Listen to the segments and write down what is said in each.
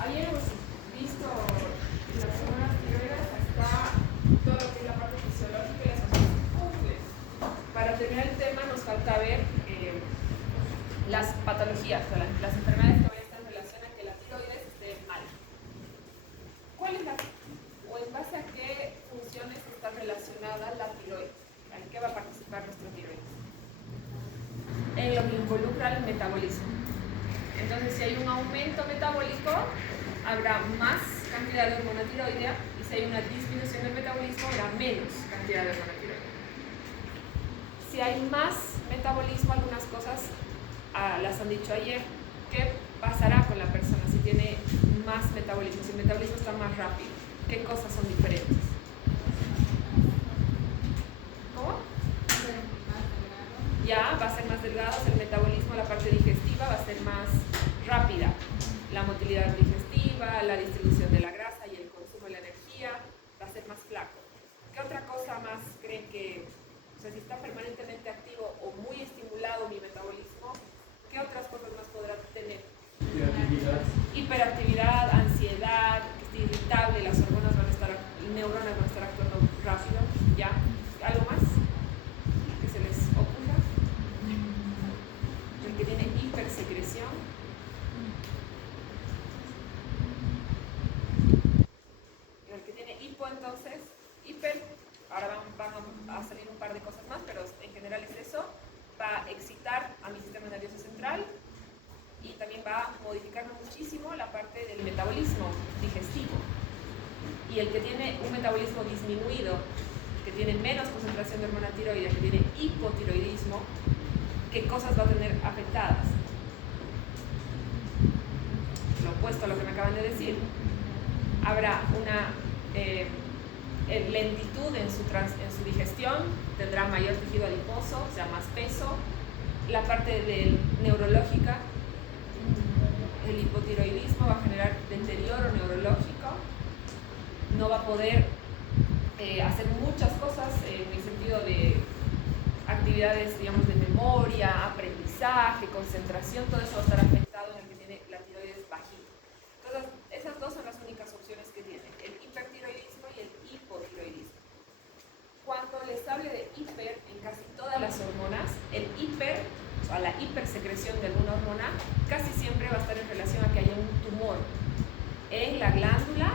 Ayer hemos visto las hormonas tiroides hasta todo lo que es la parte fisiológica y las hormonas. Para terminar el tema nos falta ver las patologías, o sea, las enfermedades que hoy están en relación a que la tiroides esté mal. ¿Cuál es o en base a qué funciones está relacionada la tiroides? ¿En qué va a participar nuestra tiroides? En lo que involucra el metabolismo. Entonces, si hay un aumento metabólico, habrá más cantidad de hormona tiroidea, y si hay una disminución del metabolismo, habrá menos cantidad de hormona tiroidea. Si hay más metabolismo, algunas cosas las han dicho ayer. ¿Qué pasará con la persona si tiene más metabolismo? Si el metabolismo está más rápido, ¿qué cosas son diferentes? ¿Cómo? Ya va a ser más delgado, el metabolismo, la parte digestiva va a ser más rápida. La motilidad digestiva, la distribución de la grasa y el consumo de la energía va a ser más flaco. ¿Qué otra cosa más creen que, o sea, si está permanentemente activo o muy estimulado mi metabolismo, qué otras cosas más podrá tener? Hiperactividad, ansiedad, que esté irritable, las hormonas van a estar, neuronas van a estar actuando rápido, ¿ya? ¿Algo más que se les ocurra? El que tiene hipersecreción. El que tiene hipo, entonces, hiper, ahora van a salir un par de cosas más, pero en general es eso, va a excitar a mi sistema nervioso central y también va a modificar muchísimo la parte del metabolismo digestivo. Y el que tiene un metabolismo disminuido, que tiene menos concentración de hormona tiroidea, que tiene hipotiroidismo, ¿qué cosas va a tener afectadas? Lo opuesto a lo que me acaban de decir. Habrá una lentitud en su digestión, tendrá mayor tejido adiposo, o sea, más peso. La parte neurológica, el hipotiroidismo va a generar deterioro neurológico, no va a poder hacer muchas cosas en el sentido de actividades, digamos, de memoria, aprendizaje, concentración, todo eso va a estar afectado en el que tiene la tiroides bajita. Entonces, esas dos son las únicas opciones que tiene, el hipertiroidismo y el hipotiroidismo. Cuando les hable de hiper en casi todas las hormonas, el hiper, o sea, la hipersecreción de alguna hormona, casi siempre va a estar en relación a que haya un tumor en la glándula,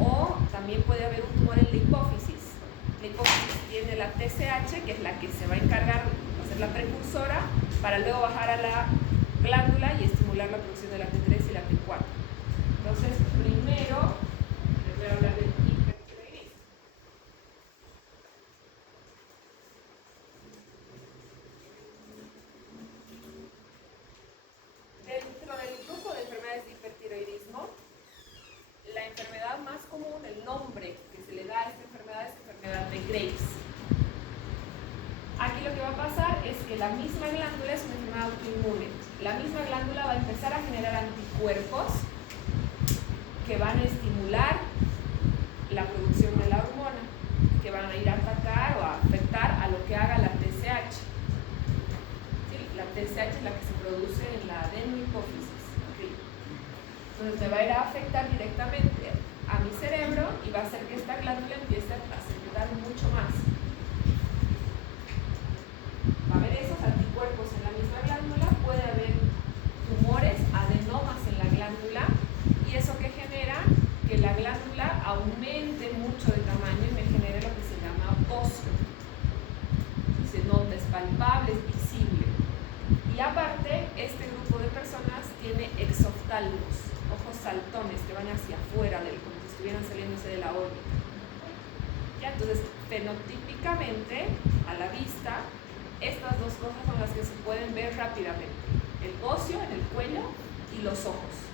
o también puede haber un tumor en la hipófisis. La hipófisis tiene la TSH, que es la que se va a encargar de ser la precursora, para luego bajar a la glándula y estimular la producción de la T3 y la T4. Entonces, primero les voy a hablar del hipertiroidismo. Dentro del grupo de enfermedades de hipertiroidismo, la enfermedad más común, el nombre que se le da a esta enfermedad es enfermedad de Graves. Aquí lo que va a pasar es que la misma glándula es una enfermedad autoinmune. La misma glándula va a empezar a generar anticuerpos que van a estimular la producción de la hormona, que van a ir a atacar o a afectar a lo que haga la TSH. ¿Sí? La TSH es la que se produce en la adenohipófisis. ¿Okay? Entonces me va a ir a afectar directamente a mi cerebro y va a hacer que esta glándula empiece a secretar mucho más. Va a haber esos anticuerpos en la misma glándula, puede haber tumores, adenomas en la glándula, y eso que genera que la glándula aumente mucho de tamaño y me genere lo que se llama bocio. Se nota, es palpable, es visible. Y aparte, este grupo de personas tiene exoftalmos, ojos saltones que van hacia afuera, como si estuvieran saliéndose de la órbita. ¿Ya? Entonces, fenotípicamente, a la vista, estas dos cosas son las que se pueden ver rápidamente: el bocio en el cuello y los ojos.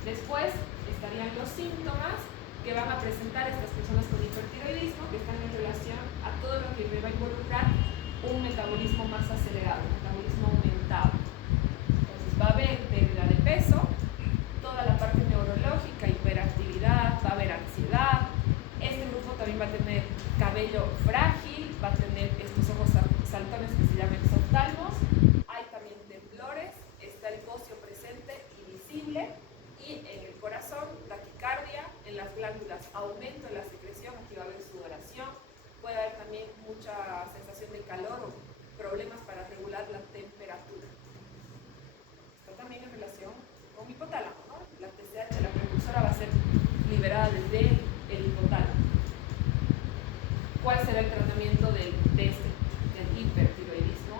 Después estarían los síntomas que van a presentar estas personas con hipertiroidismo, que están en relación a todo lo que me va a involucrar un metabolismo más acelerado, un metabolismo aumentado. Entonces va a haber pérdida de peso, toda la parte neurológica, hiperactividad, va a haber ansiedad. Este grupo también va a tener cabello frágil, va a tener estos ojos saltones que se llaman exoftalmos. Hay también temblores, está el bocio presente y visible, glándulas, aumento en la secreción, aquí va a haber sudoración, puede haber también mucha sensación de calor o problemas para regular la temperatura. Esto también en relación con hipotálamo, ¿no? La TSH, la precursora, va a ser liberada desde el hipotálamo. ¿Cuál será el tratamiento del hipertiroidismo?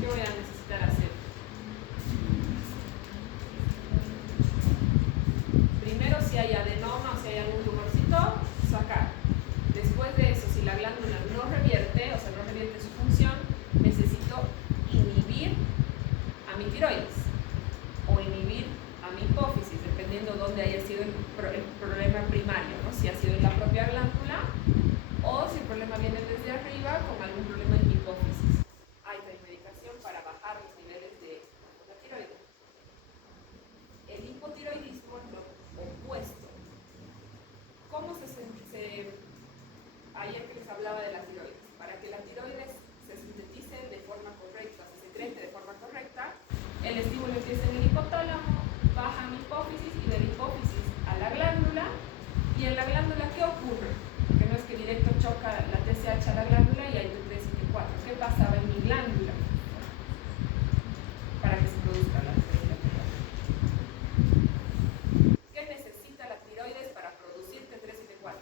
¿Qué voy a necesitar hacer? Primero, si hay adenoma o si hay algún tumorcito, sacar. Después de eso, si la glándula no revierte, o sea, no revierte su función, necesito inhibir a mi tiroides o inhibir a mi hipófisis, dependiendo de dónde haya sido el problema primario, ¿no? Si ha sido en la propia glándula o si el problema viene desde arriba con algún problema en mi hipófisis. Hay también medicación para bajar los niveles de la tiroides. El hipotiroidismo es lo opuesto. ¿Cómo ayer que les hablaba de la tiroides? Para que la tiroides se sintetice de forma correcta, se secrete de forma correcta, el estímulo empieza en el hipotálamo, baja a mi hipófisis y del hipófisis a la glándula. Y en la glándula, ¿qué ocurre? Que no es que directo choca la TSH a la glándula y hay T3 y T4. ¿Qué pasaba en mi glándula para que se produzca la T3 y la T4? ¿Qué necesita la tiroides para producir T3 y T4?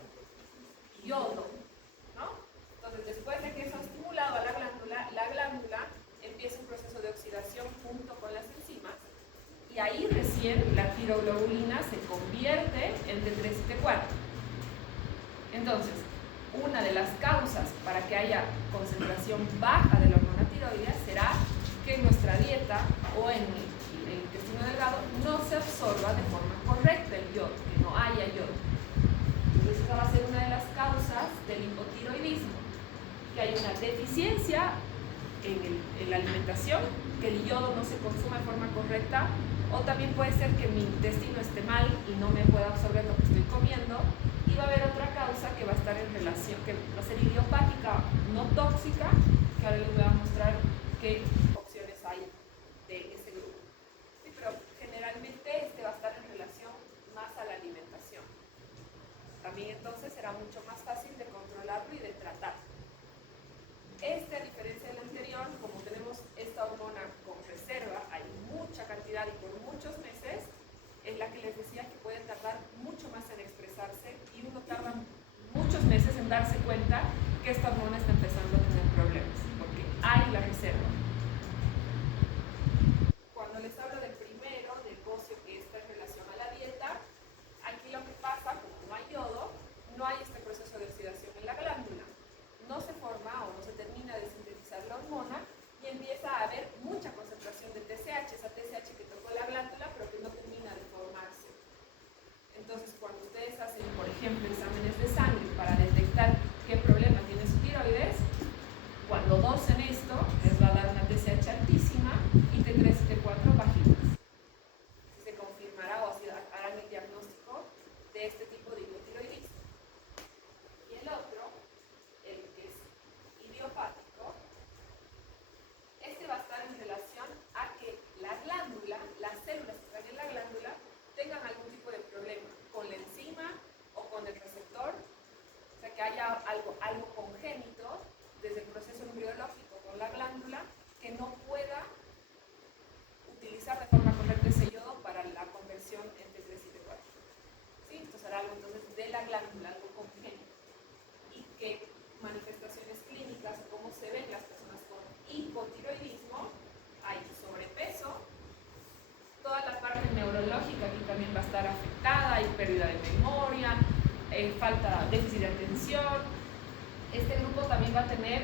Yodo, ¿no? Entonces, después de que eso ha estimulado a la glándula empieza un proceso de oxidación junto con las enzimas y ahí recién la tiroglobulina se convierte en T3 y T4. Entonces, una de las causas para que haya concentración baja de la hormona tiroidea será que en nuestra dieta o en el intestino delgado no se absorba de forma correcta el yodo, que no haya yodo. Entonces, esa va a ser una de las causas del hipotiroidismo, que hay una deficiencia en la alimentación, que el yodo no se consuma de forma correcta, o también puede ser que mi intestino esté mal y no me pueda absorber lo que estoy comiendo, y va a haber otra causa que va a estar en relación, que va a ser idiopática, no tóxica, que ahora les voy a mostrar qué opciones hay de ese grupo. Sí, pero generalmente va a estar en relación más a la alimentación. También entonces será mucho más fácil de controlarlo y de tratar. A diferencia del anterior, como tenemos esta hormona con reserva, hay mucha cantidad y por muchos meses, es la que les decía que puede tardar mucho más en expresarse y uno tarda muchos meses en darse cuenta que esta hormona está empezando a tener problemas, porque hay la reserva. Cuando les hablo del primero, del bocio, que está en relación a la dieta, aquí lo que pasa, como no hay yodo, no hay este proceso de oxidación en la glándula. No se forma o no se termina de sintetizar la hormona y empieza a haber mucha concentración de TSH, esa TSH que tocó la glándula pero que no termina de formarse. Entonces, cuando ustedes hacen, por ejemplo, exámenes de sangre para detectar qué problema tiene su tiroides, cuando docen esto, les va a dar una TSH altísima y T3 y T4 bajitas. Se confirmará o así harán el diagnóstico de este tipo de hipotiroidismo. Y el otro, el que es idiopático, va a estar en relación a que la glándula, las células que están en la glándula, tengan algún tipo de problema con la enzima o con el receptor, o sea que haya algo congénito desde el proceso embriológico con la glándula que no pueda utilizar de forma correcta ese yodo para la conversión en T3 y T4. ¿Sí? Esto será algo entonces de la glándula, algo congénito. Y que manifestaciones clínicas, cómo se ven las personas con hipotiroidismo, hay sobrepeso, toda la parte neurológica aquí también va a estar afectada, hay pérdida de memoria, falta déficit de atención. Este grupo también va a tener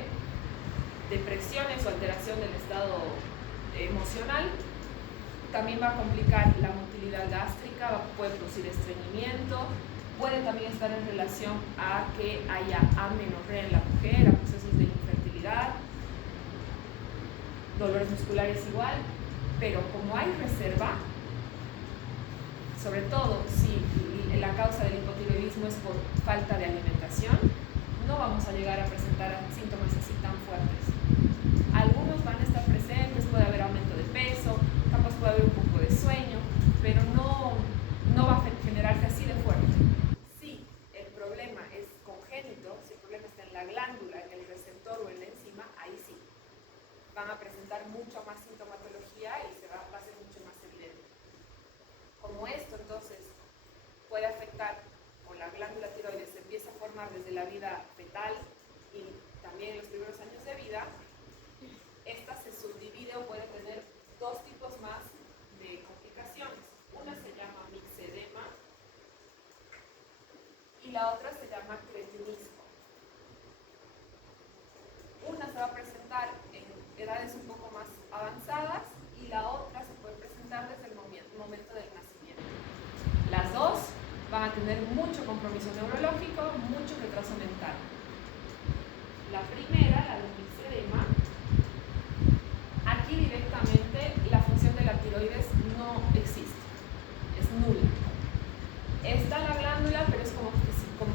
depresiones o alteración del estado emocional, también va a complicar la motilidad gástrica, puede producir estreñimiento, puede también estar en relación a que haya amenorrea en la mujer, a procesos de infertilidad, dolores musculares igual, pero como hay reserva, sobre todo si la causa del hipotiroidismo es por falta de alimentación, no vamos a llegar a presentar síntomas así tan fuertes. Algunos van a estar presentes, puede haber aumento de peso, capaz puede haber un poco de sueño, pero no va a generarse así de fuerte. Si el problema es congénito, si el problema está en la glándula, en el receptor o en la enzima, ahí sí van a presentar mucha más sintomatología y va a ser mucho más evidente. Como esto entonces puede afectar, o la glándula tiroides se empieza a formar desde la vida fetal y también en los primeros años de vida, esta se subdivide o puede tener dos tipos más de complicaciones. Una se llama mixedema y la otra se llama cretinismo. Una se va a presentar en edades un poco más avanzadas y la otra se puede presentar desde el momento del nacimiento. Las dos van a tener mucho compromiso neurológico, mucho retraso mental. La primera, la del mixedema, aquí directamente la función de la tiroides no existe, es nula. Está la glándula, pero es como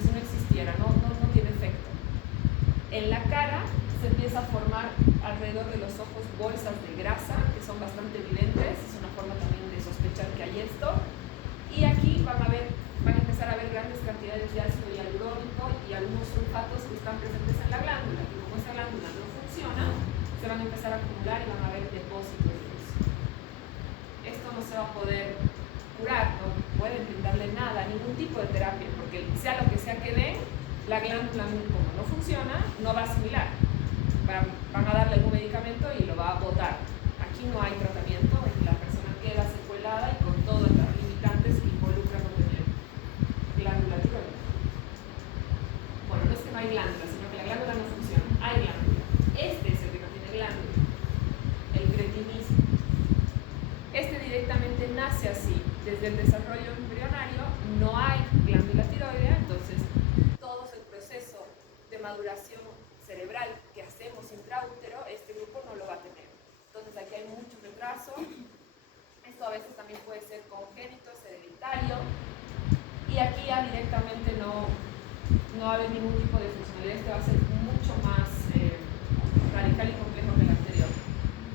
si no existiera, no tiene efecto. En la cara se empieza a formar alrededor de los ojos bolsas de grasa, que son bastante evidentes, es una forma también de sospechar que hay esto. Y aquí van a empezar a ver grandes cantidades de ácido hialurónico y algunos sulfatos que están presentes en la glándula, que como esa glándula no funciona, se van a empezar a acumular y van a haber depósitos de eso. Esto no se va a poder curar, no pueden brindarle nada, ningún tipo de terapia, porque sea lo que sea que den, la glándula como no funciona, no va a asimilar. Van a darle algún medicamento y lo va a botar. Aquí no hay tratamiento y la persona queda secuelada y con todas las limitantes que involucran no tener glándula tiroides. Bueno, no es que no hay glándula, sino que la glándula no funciona. Hay glándula. Este es el que no tiene glándula, el cretinismo. Este directamente nace así. Desde el desarrollo embrionario no hay glándula tiroidea, entonces todo el proceso de maduración cerebral que hacemos intraútero, este grupo no lo va a tener. Entonces aquí hay mucho retraso. Esto a veces también puede ser congénito, es hereditario. Y aquí ya directamente no va a haber ningún tipo de funcionalidad. Este va a ser mucho más radical y complejo que el anterior.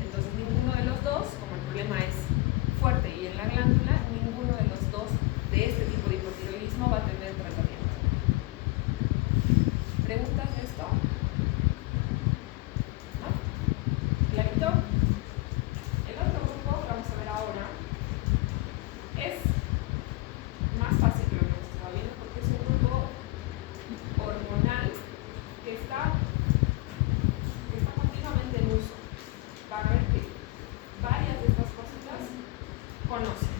Entonces ninguno de los dos, como el problema es fuerte y en la glándula, ninguno de los dos de este tipo de hipotiroidismo va a tener tratamiento. ¿Preguntas de esto? ¿No? ¿Clarito? El otro grupo que vamos a ver ahora es más fácil que lo que hemos estado viendo porque es un grupo hormonal que está continuamente en uso. Van a ver que varias de estas cositas conocen.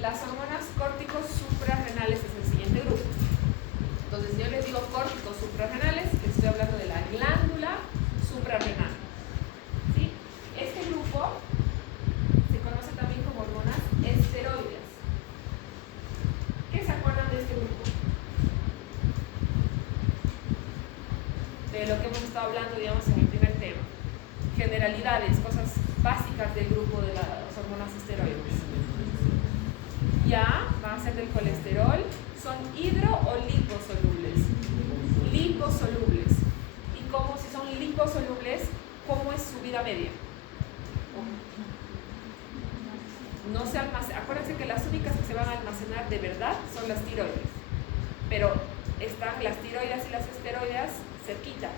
Las hormonas córticos suprarrenales es el siguiente grupo. Entonces, si yo les digo córticos suprarrenales, estoy hablando de la glándula suprarrenal. ¿Sí? Este grupo se conoce también como hormonas esteroideas. ¿Qué se acuerdan de este grupo? De lo que hemos estado hablando, digamos, en el primer tema. Generalidades, cosas básicas del grupo de las hormonas esteroides. Ya, van a ser del colesterol, son hidro o liposolubles. Liposolubles. Y como si son liposolubles, ¿cómo es su vida media? No se almacenan. Acuérdense que las únicas que se van a almacenar de verdad son las tiroides. Pero están las tiroides y las esteroides cerquita,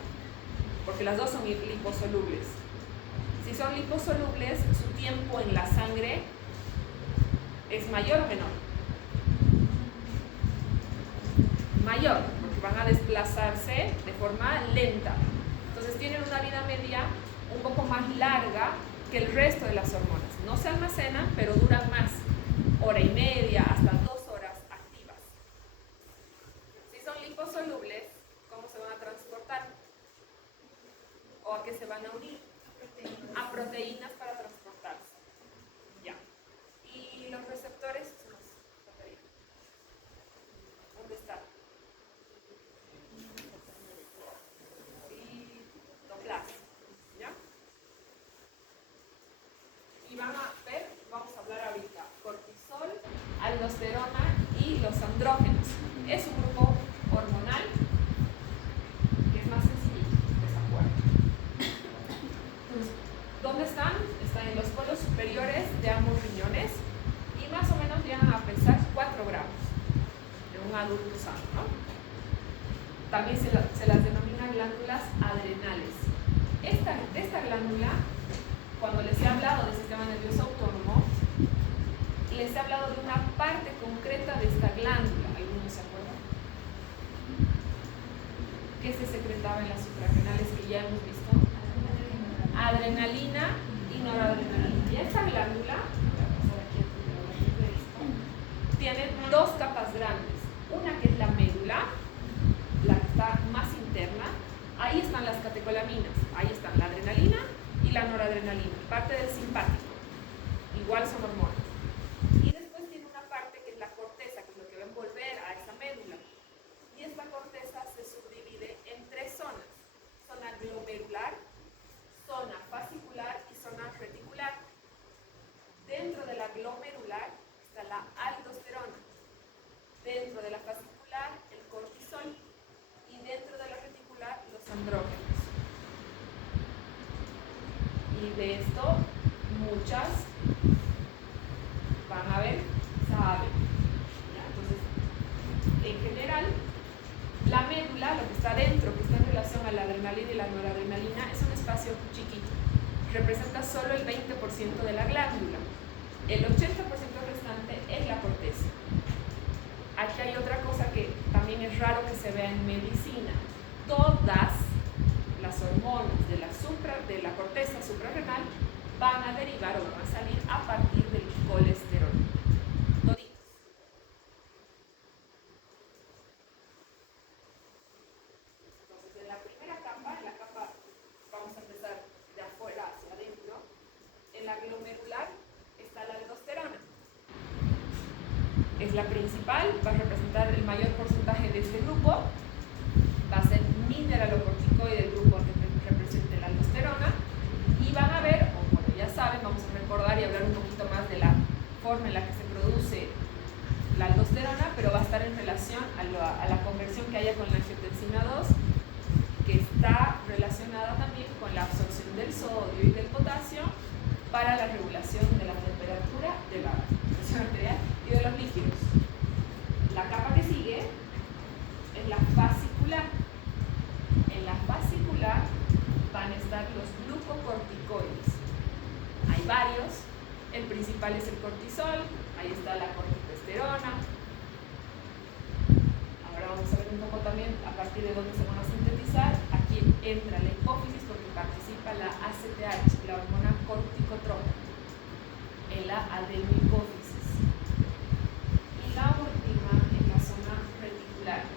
porque las dos son liposolubles. Si son liposolubles, su tiempo en la sangre es mayor o menor. Mayor, porque van a desplazarse de forma lenta. Entonces tienen una vida media un poco más larga que el resto de las hormonas. No se almacenan, pero duran más, hora y media, hasta 2 horas activas. Si son liposolubles, ¿cómo se van a transportar? ¿O a qué se van a unir? A proteínas para transportarse. Ya. Y los receptores, ¿dónde están? Citoplasma. ¿Ya? Y van a ver, vamos a hablar ahorita, cortisol, aldosterona. se las denomina glándulas adrenales. Esta glándula, cuando les he hablado del sistema nervioso autónomo, les he hablado de una parte concreta de esta glándula. ¿Algunos se acuerdan? ¿Qué se secretaba en las suprarrenales que ya hemos visto? Adrenalina y noradrenalina. Y esta glándula, voy a pasar aquí de esto, tiene dos capas grandes. Una que es la médula, la que está más interna. Ahí están las catecolaminas, ahí están la adrenalina y la noradrenalina, parte del simpático. Igual son hormonas. Y después tiene una parte que es la corteza, que es lo que va a envolver a esa médula. Y esta corteza se subdivide en tres zonas: zona glomerular, zona fascicular y zona reticular. Dentro de la glomerular está la aldosterona, dentro de la fascicular el cortisol y dentro de la reticular los andrógenos. Y de esto muchas van a ver, saben. ¿Ya? Entonces, en general, la médula, lo que está dentro, que está en relación a la adrenalina y la noradrenalina, es un espacio chiquito. Representa solo el 20% de la glándula. El 80% restante es la corteza. Aquí hay otra cosa que también es raro que se vea en medicina. Todas las hormonas de la corteza suprarrenal van a derivar o van a salir a partir del colesterol. Toditas. Entonces, en la primera capa, vamos a empezar de afuera hacia adentro, en la glomerular está la aldosterona. Es la principal, va a representar el mayor porcentaje de este grupo. Va a ser mineralocorticoide el grupo que represente la aldosterona. Y van a ver, o bueno, ya saben, vamos a recordar y hablar un poquito más de la forma en la que se produce la aldosterona, pero va a estar en relación a la conversión que haya con la angiotensina 2, que está relacionada también con la absorción del sodio y del potasio para la regulación de la temperatura, de la presión arterial y de los líquidos. La capa que sigue es la fascicular. En la fascicular van a estar los glucocorticoides. Hay varios. El principal es el cortisol. Ahí está la corticosterona. Ahora vamos a ver un poco también a partir de dónde se van a sintetizar. Aquí entra la hipófisis porque participa la ACTH, la hormona corticotropa, en la adenohipófisis. Y la última en la zona reticular.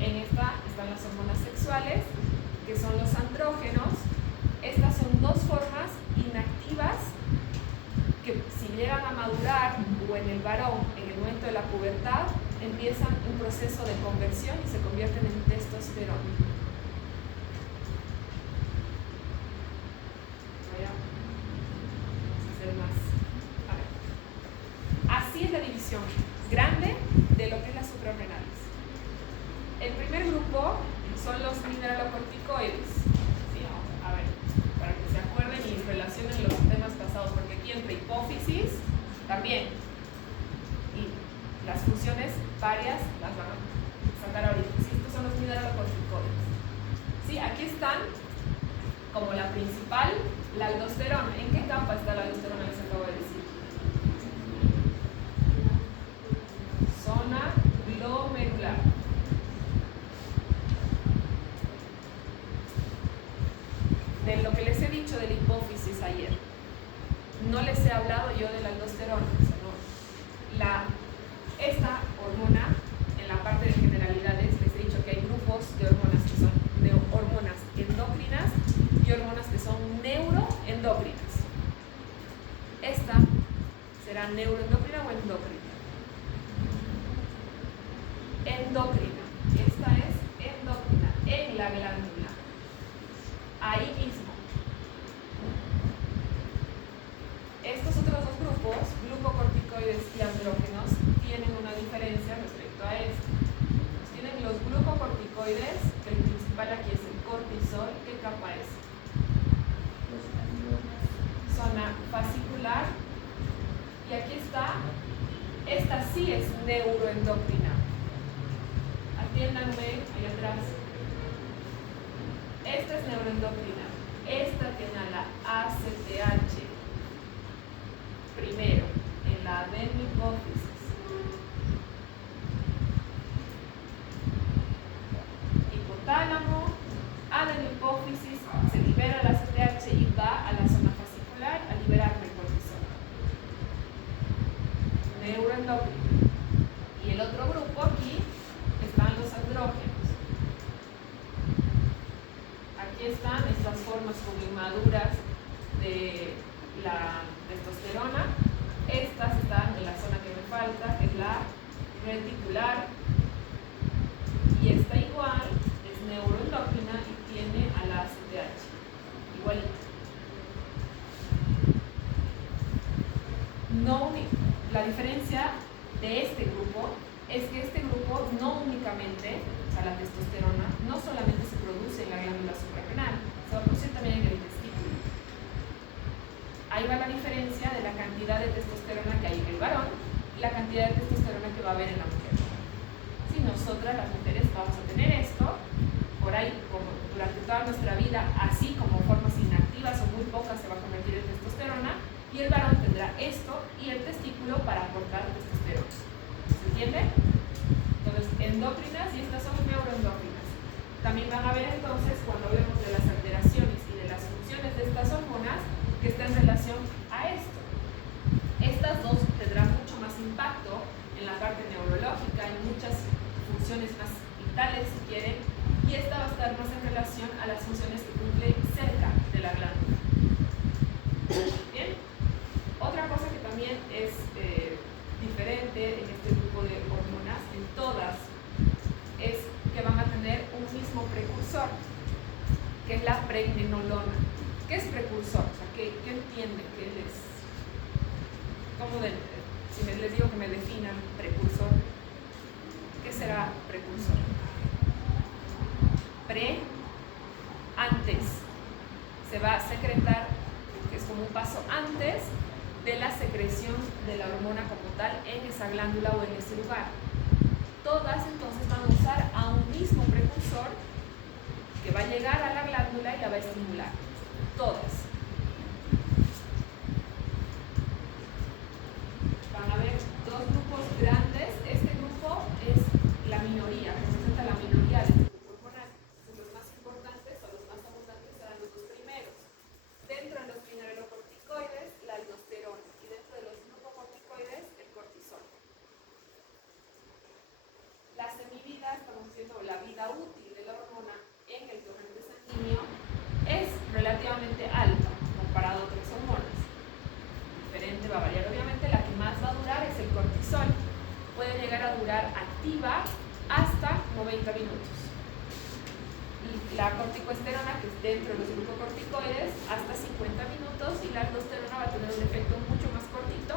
En esta están las hormonas sexuales, que son los andrógenos. Estas son dos formas inactivas que, si llegan a madurar o en el varón en el momento de la pubertad, empiezan un proceso de conversión y se convierten en testosterona. Voy a hacer más. A ver. Así es la división grande de lo que es las suprarrenales. El primer grupo son los mineralocorticoides. ¿Sí? A ver, para que se acuerden y relacionen los temas pasados, porque aquí entre hipófisis también. Y las funciones varias las van a sacar ahorita. ¿Sí? Estos son los mineralocorticoides. ¿Sí? Aquí están como la principal, la aldosterona. ¿En qué capa está la aldosterona? Les acabo de decir. Zona glomerular. De lo que les he dicho de la hipófisis ayer, no les he hablado yo de la aldosterona, sino esta hormona, en la parte de generalidades, les he dicho que hay grupos de hormonas que son hormonas endocrinas y hormonas que son neuroendocrinas. Esta será neuroendocrina o endocrina. Endocrina, esta es endocrina, en la glándula. Ahí mismo. Estos otros dos grupos, glucocorticoides y andrógenos, tienen una diferencia respecto a esto. Tienen los glucocorticoides, que el principal aquí es el cortisol. ¿Qué capa es? Zona fascicular. Y aquí está, esta sí es neuroendocrina. entiéndanme, ahí atrás. Esta es neuroendocrina. Esta tiene a la ACTH primero, en la adenohipófisis. Hipotálamo, adenohipófisis, se libera la ACTH y va a la zona fascicular a liberar el cortisol. Neuroendocrina. Y el otro grupo aquí están los andrógenos. Aquí están estas formas como inmaduras de la testosterona. Estas están en la zona que me falta, que es la reticular. Y esta igual es neuroendocrina y tiene a la ACTH. Igualito. No, la diferencia de este grupo es que este grupo no únicamente, o sea, la testosterona, no solamente se produce en la glándula suprarrenal, se va a producir también en el testículo. Ahí va la diferencia de la cantidad de testosterona que hay en el varón y la cantidad de testosterona que va a haber en la mujer. Si nosotras, las mujeres, vamos a tener esto, por ahí, como durante toda nuestra vida, así como formas inactivas o muy pocas se va a convertir en testosterona, y el varón tendrá esto y el testículo para aportar testosterona. ¿Se entiende? Entonces, endócrinas y estas son neuroendócrinas. También van a ver entonces, cuando hablemos de las alteraciones y de las funciones de estas hormonas, que está en relación a esto. Estas dos tendrán mucho más impacto en la parte neurológica, en muchas funciones más vitales, si quieren, y esta va a estar más en relación a las funciones que cumple cerca de la glándula. Bien. Otra cosa que también es diferente en este grupo de hormonas, en todas, es que van a tener un mismo precursor, que es la pregnenolona. ¿Qué es precursor? O sea, ¿qué entienden? ¿Qué es? ¿Cómo si les digo que me definan precursor? ¿Qué será precursor? Antes. Se va a secretar, es como un paso antes de la secreción de la hormona como tal en esa glándula o en ese lugar. Todas entonces van a usar a un mismo precursor que va a llegar a la glándula y la va a estimular. Todas. Van a ver dos grupos grandes. Este grupo es la minoría, representa la minoría de este grupo hormonal. Los más importantes o los más abundantes serán los dos primeros. Dentro de los mineralocorticoides, la aldosterona, y dentro de los glucocorticoides, el cortisol. La semivida, estamos diciendo la vida útil de la hormona en el torrente sanguíneo, es relativamente alta comparado a otras hormonas. Diferente, va a variar obviamente, la que más va a durar es el cortisol. Puede llegar a durar activa hasta 90 minutos. Y la corticosterona, que es dentro de los glucocorticoides, hasta 50 minutos, y la aldosterona va a tener un efecto mucho más cortito,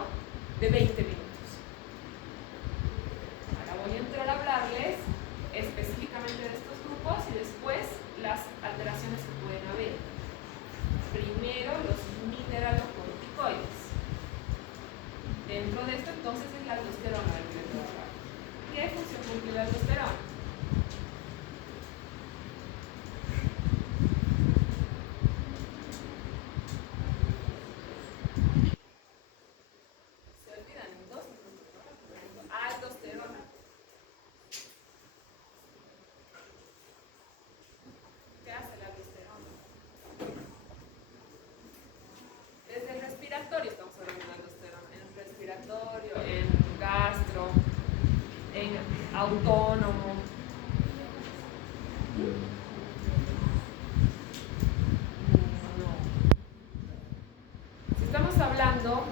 de 20 minutos. Ahora voy a entrar a hablarles específicamente de estos grupos y después las alteraciones que pueden haber. Primero, los mineralocorticoides. Dentro de esto, entonces, es la aldosterona del que les voy a hablar. ¿Qué función cumple la aldosterona? Se olvidan en 2 minutos. Aldosterona. ¿Qué hace la aldosterona? Desde el respiratorio estamos hablando de aldosterona. En el respiratorio, en gastro, en autónomo. No. Si estamos hablando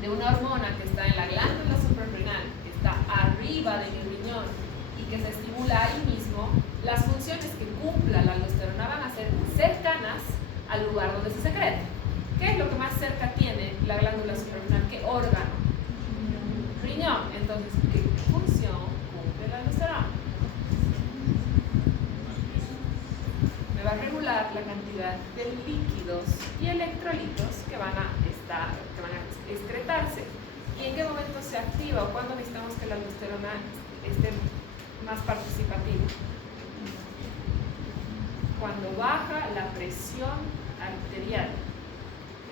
de una hormona que está en la glándula suprarrenal, que está arriba de mi riñón y que se estimula ahí mismo, las funciones que cumpla la aldosterona van a ser cercanas al lugar donde se secreta. ¿Qué es lo que más cerca tiene la glándula suprarrenal? ¿Qué órgano? Riñón. Entonces, ¿qué función cumple la aldosterona? Me va a regular la cantidad de líquidos y electrolitos que van a excretarse. ¿Y en qué momento se activa o cuándo necesitamos que la aldosterona esté más participativo. Cuando baja la presión arterial,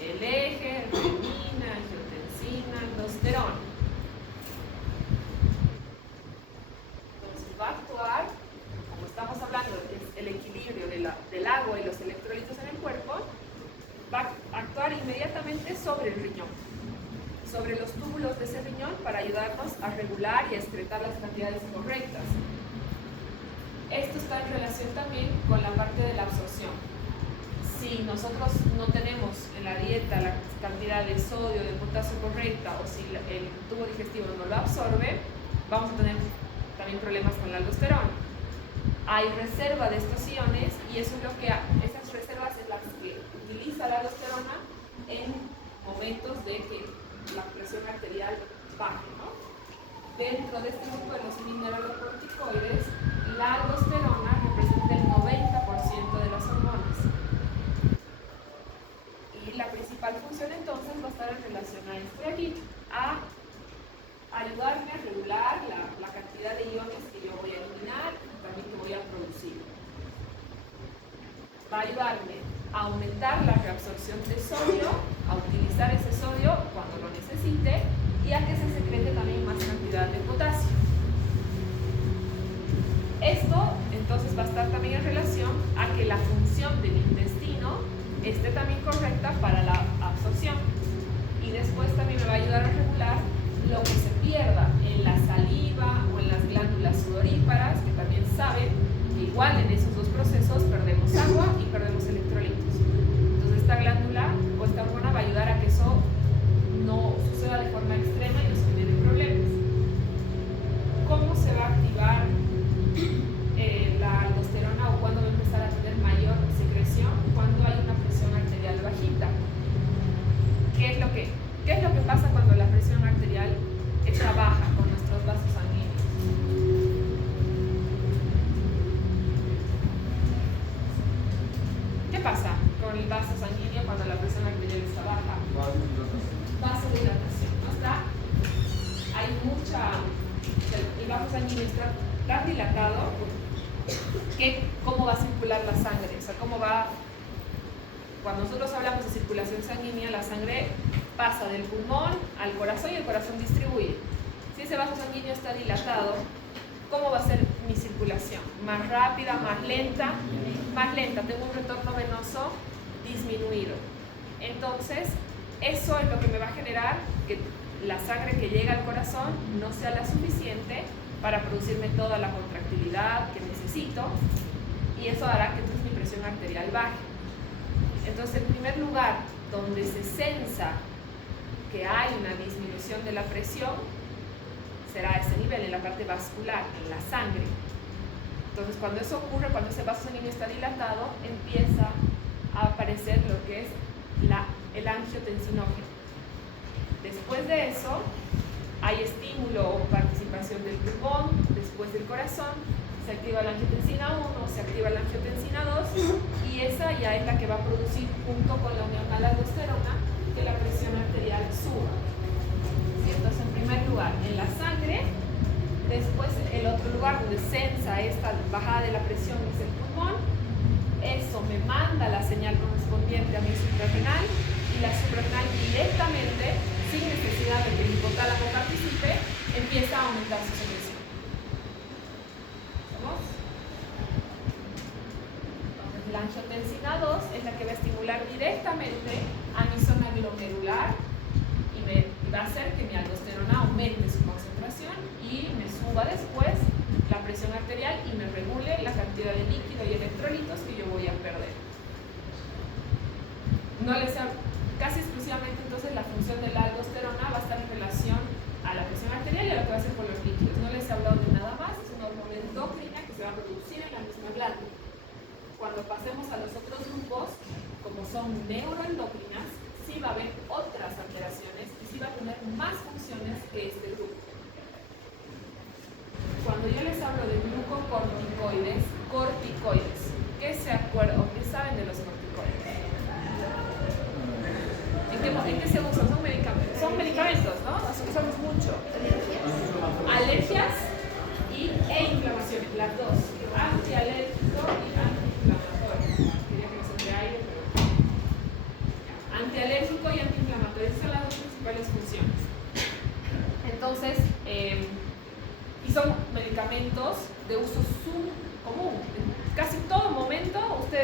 el eje, renina, angiotensina, aldosterona. Entonces va a actuar, como estamos hablando, que es el equilibrio del agua y los electrolitos en el cuerpo, va a actuar inmediatamente sobre el riñón, sobre los túbulos de ese riñón para ayudarnos a regular y a excretar las cantidades correctas. Esto está en relación también con la parte de la absorción. Si nosotros no tenemos en la dieta la cantidad de sodio, de potasio correcta, o si el tubo digestivo no lo absorbe, vamos a tener también problemas con la aldosterona. Hay reserva de estos iones y eso es lo que esas reservas es las que utiliza la aldosterona en momentos de que la presión arterial baje, ¿no? Dentro de este grupo de los mineralocorticoides, la aldosterona representa el 90% de las hormonas. Y la principal función entonces va a estar en relación a este aquí, a ayudarme a regular la cantidad de iones que yo voy a eliminar y también que voy a producir. Va a ayudarme a aumentar la reabsorción de sodio, a utilizar ese sodio cuando lo necesite y a que se secrete también más cantidad de potasio. Esto entonces va a estar también en relación a que la función del intestino esté también correcta para la absorción y después también me va a ayudar a regular lo que se pierda en la saliva o en las glándulas sudoríparas, que también saben que igual en esos dos procesos perdemos agua y perdemos electrolitos. Entonces esta glándula o esta hormona va a ayudar a que eso no suceda de forma extrema y no se generen problemas. ¿Cómo se va a activar la aldosterona o cuándo va a empezar a tener mayor secreción? Cuando hay una presión arterial bajita. ¿Qué es lo que pasa cuando la presión arterial está baja con nuestros vasos sanguíneos? ¿Qué pasa con el vaso sanguíneo cuando la presión arterial está baja? Vasodilatación, ¿no? Hay mucha... El vaso sanguíneo está tan dilatado que cómo va a circular la sangre, o sea, cómo va... Cuando nosotros hablamos de circulación sanguínea, la sangre pasa del pulmón al corazón y el corazón distribuye. Si ese vaso sanguíneo está dilatado, ¿cómo va a ser mi circulación? ¿Más rápida, más lenta? Más lenta, tengo un retorno venoso disminuido. Entonces, eso es lo que me va a generar que la sangre que llega al corazón no sea la suficiente para producirme toda la contractilidad que necesito y eso hará que entonces mi presión arterial baje. Entonces, el primer lugar donde se sensa que hay una disminución de la presión será a ese nivel, en la parte vascular, en la sangre. Entonces, cuando eso ocurre, cuando ese vaso sanguíneo está dilatado, empieza a aparecer lo que es el angiotensinógeno. Después de eso, hay estímulo o participación del pulmón, después del corazón, se activa la angiotensina 1, se activa la angiotensina 2 y esa ya es la que va a producir junto con la unión a la aldosterona que la presión arterial suba. ¿Sí? Entonces, en primer lugar, en la sangre, después el otro lugar donde sensa esta bajada de la presión es el pulmón, eso me manda la señal correspondiente a mi suprarrenal y la suprarrenal directamente, sin necesidad de que el hipotálamo participe, empieza a aumentar su secreción. Entonces, la angiotensina 2 es la que va a estimular directamente a mi zona glomerular y va a hacer que mi aldosterona aumente su concentración y me suba después la presión arterial y me regule la cantidad de líquido y electrolitos que yo voy a perder. Casi exclusivamente entonces la función de la aldosterona va a estar en relación a la presión arterial y a lo que va a hacer con los líquidos. No les he hablado de nada más, es una hormona endócrina que se va a producir en la misma glándula. Cuando pasemos a los otros grupos, como son neuroendocrinas, sí va a haber otras alteraciones y sí va a tener más funciones que este grupo. Cuando yo les hablo de glucocorticoides, ¿qué se acuerdan o qué saben de los corticoides? ¿En qué se usan? Son medicamentos, ¿no? Los usamos mucho. Alergias e inflamación.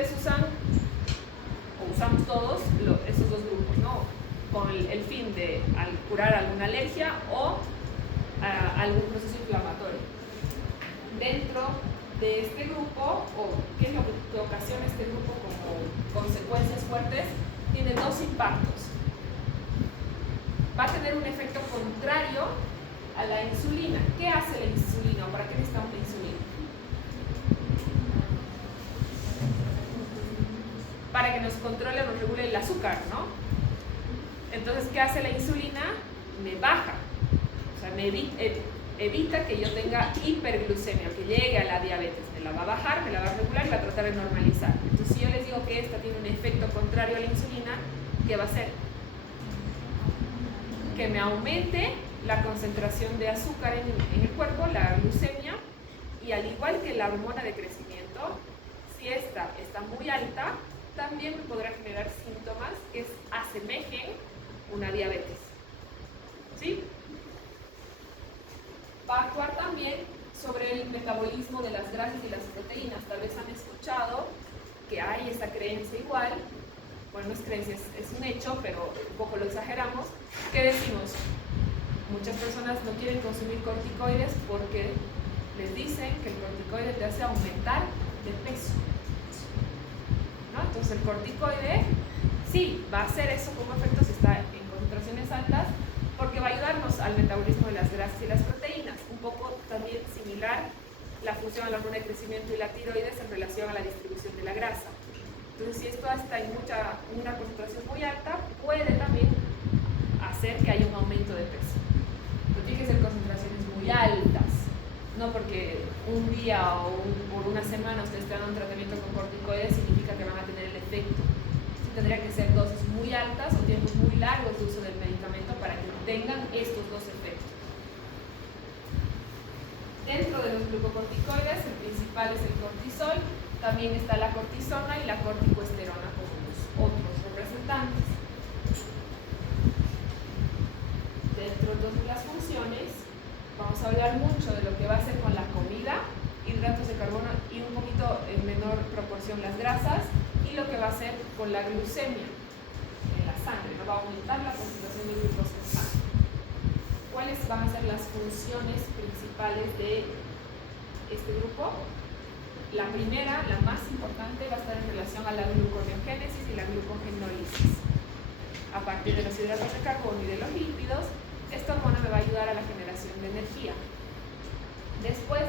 ustedes usan, o usamos todos, estos dos grupos, ¿no? Con el fin de curar alguna alergia o algún proceso inflamatorio. Dentro de este grupo, o qué es lo que ocasiona este grupo como consecuencias fuertes, tiene dos impactos. Va a tener un efecto contrario a la insulina. ¿Qué hace la insulina? ¿O para qué necesitamos la insulina? Para que nos controle o nos regule el azúcar, ¿no? Entonces, ¿qué hace la insulina? Me baja, o sea, me evita que yo tenga hiperglucemia, que llegue a la diabetes. Me la va a bajar, me la va a regular y va a tratar de normalizar. Entonces, si yo les digo que esta tiene un efecto contrario a la insulina, ¿qué va a hacer? Que me aumente la concentración de azúcar en el cuerpo, la glucemia, y al igual que la hormona de crecimiento, si esta está muy alta, también me podrá generar síntomas que asemejen una diabetes. ¿Sí? Va a actuar también sobre el metabolismo de las grasas y las proteínas. Tal vez han escuchado que hay esa creencia igual, bueno, no es creencia, es un hecho, pero un poco lo exageramos, que decimos, muchas personas no quieren consumir corticoides porque les dicen que el corticoide te hace aumentar de peso, ¿no? Entonces el corticoide sí va a hacer eso como efecto si está en concentraciones altas, porque va a ayudarnos al metabolismo de las grasas y las proteínas, un poco también similar la función de la hormona de crecimiento y la tiroides en relación a la distribución de la grasa. Entonces, si esto está en una concentración muy alta, puede también hacer que haya un aumento de peso. Pero tiene que ser concentraciones muy altas, no porque un día o por una semana ustedes estén dando un tratamiento con corticoides significa que van a tener el efecto. Sí, tendría que ser dosis muy altas o tiempos muy largos de uso del medicamento para que tengan estos dos efectos. Dentro de los glucocorticoides, el principal es el cortisol. También está la cortisona y la corticosterona como los otros representantes. Dentro de las funciones, vamos a hablar mucho de lo que va a hacer con la comida, hidratos de carbono y un poquito en menor proporción las grasas, y lo que va a hacer con la glucemia en la sangre, ¿no? Va a aumentar la concentración de glucosa en sangre. ¿Cuáles van a ser las funciones principales de este grupo? La primera, la más importante, va a estar en relación a la gluconeogénesis y la glucogenólisis. A partir de los hidratos de carbono y de los lípidos, esta hormona me va a ayudar a la generación de energía. Después,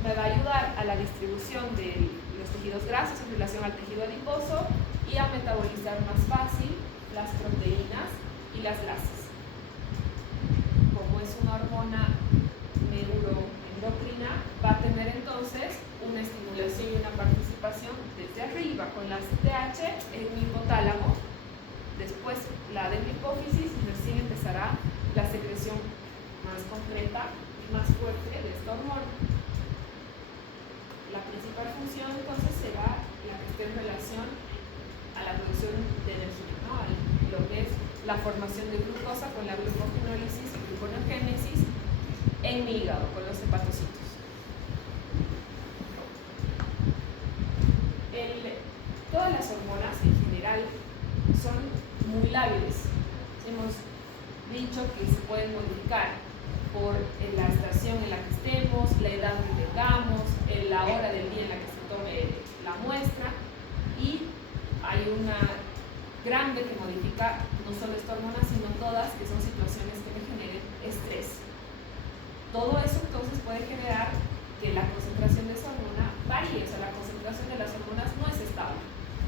me va a ayudar a la distribución de los tejidos grasos en relación al tejido adiposo y a metabolizar más fácil las proteínas y las grasas. Como es una hormona neuroendocrina, va a tener entonces una estimulación y una participación desde arriba con la CTH en mi hipotálamo, después la de mi hipófisis, y recién empezará la secreción más concreta y más fuerte de esta hormona. La principal función entonces será la que esté en relación a la producción de energía, ¿no? Lo que es la formación de glucosa con la glucogenólisis y gluconeogénesis en mi hígado, con los hepatocitos. Todas las hormonas en general son muy lábiles. Hemos dicho que se pueden modificar por la estación en la que estemos, la edad que tengamos, la hora del día en la que se tome la muestra, y hay una grande que modifica no solo esta hormona, sino todas, que son situaciones que me generen estrés. Todo eso entonces puede generar que la concentración de esa hormona varíe, o sea, la concentración de las hormonas no es estable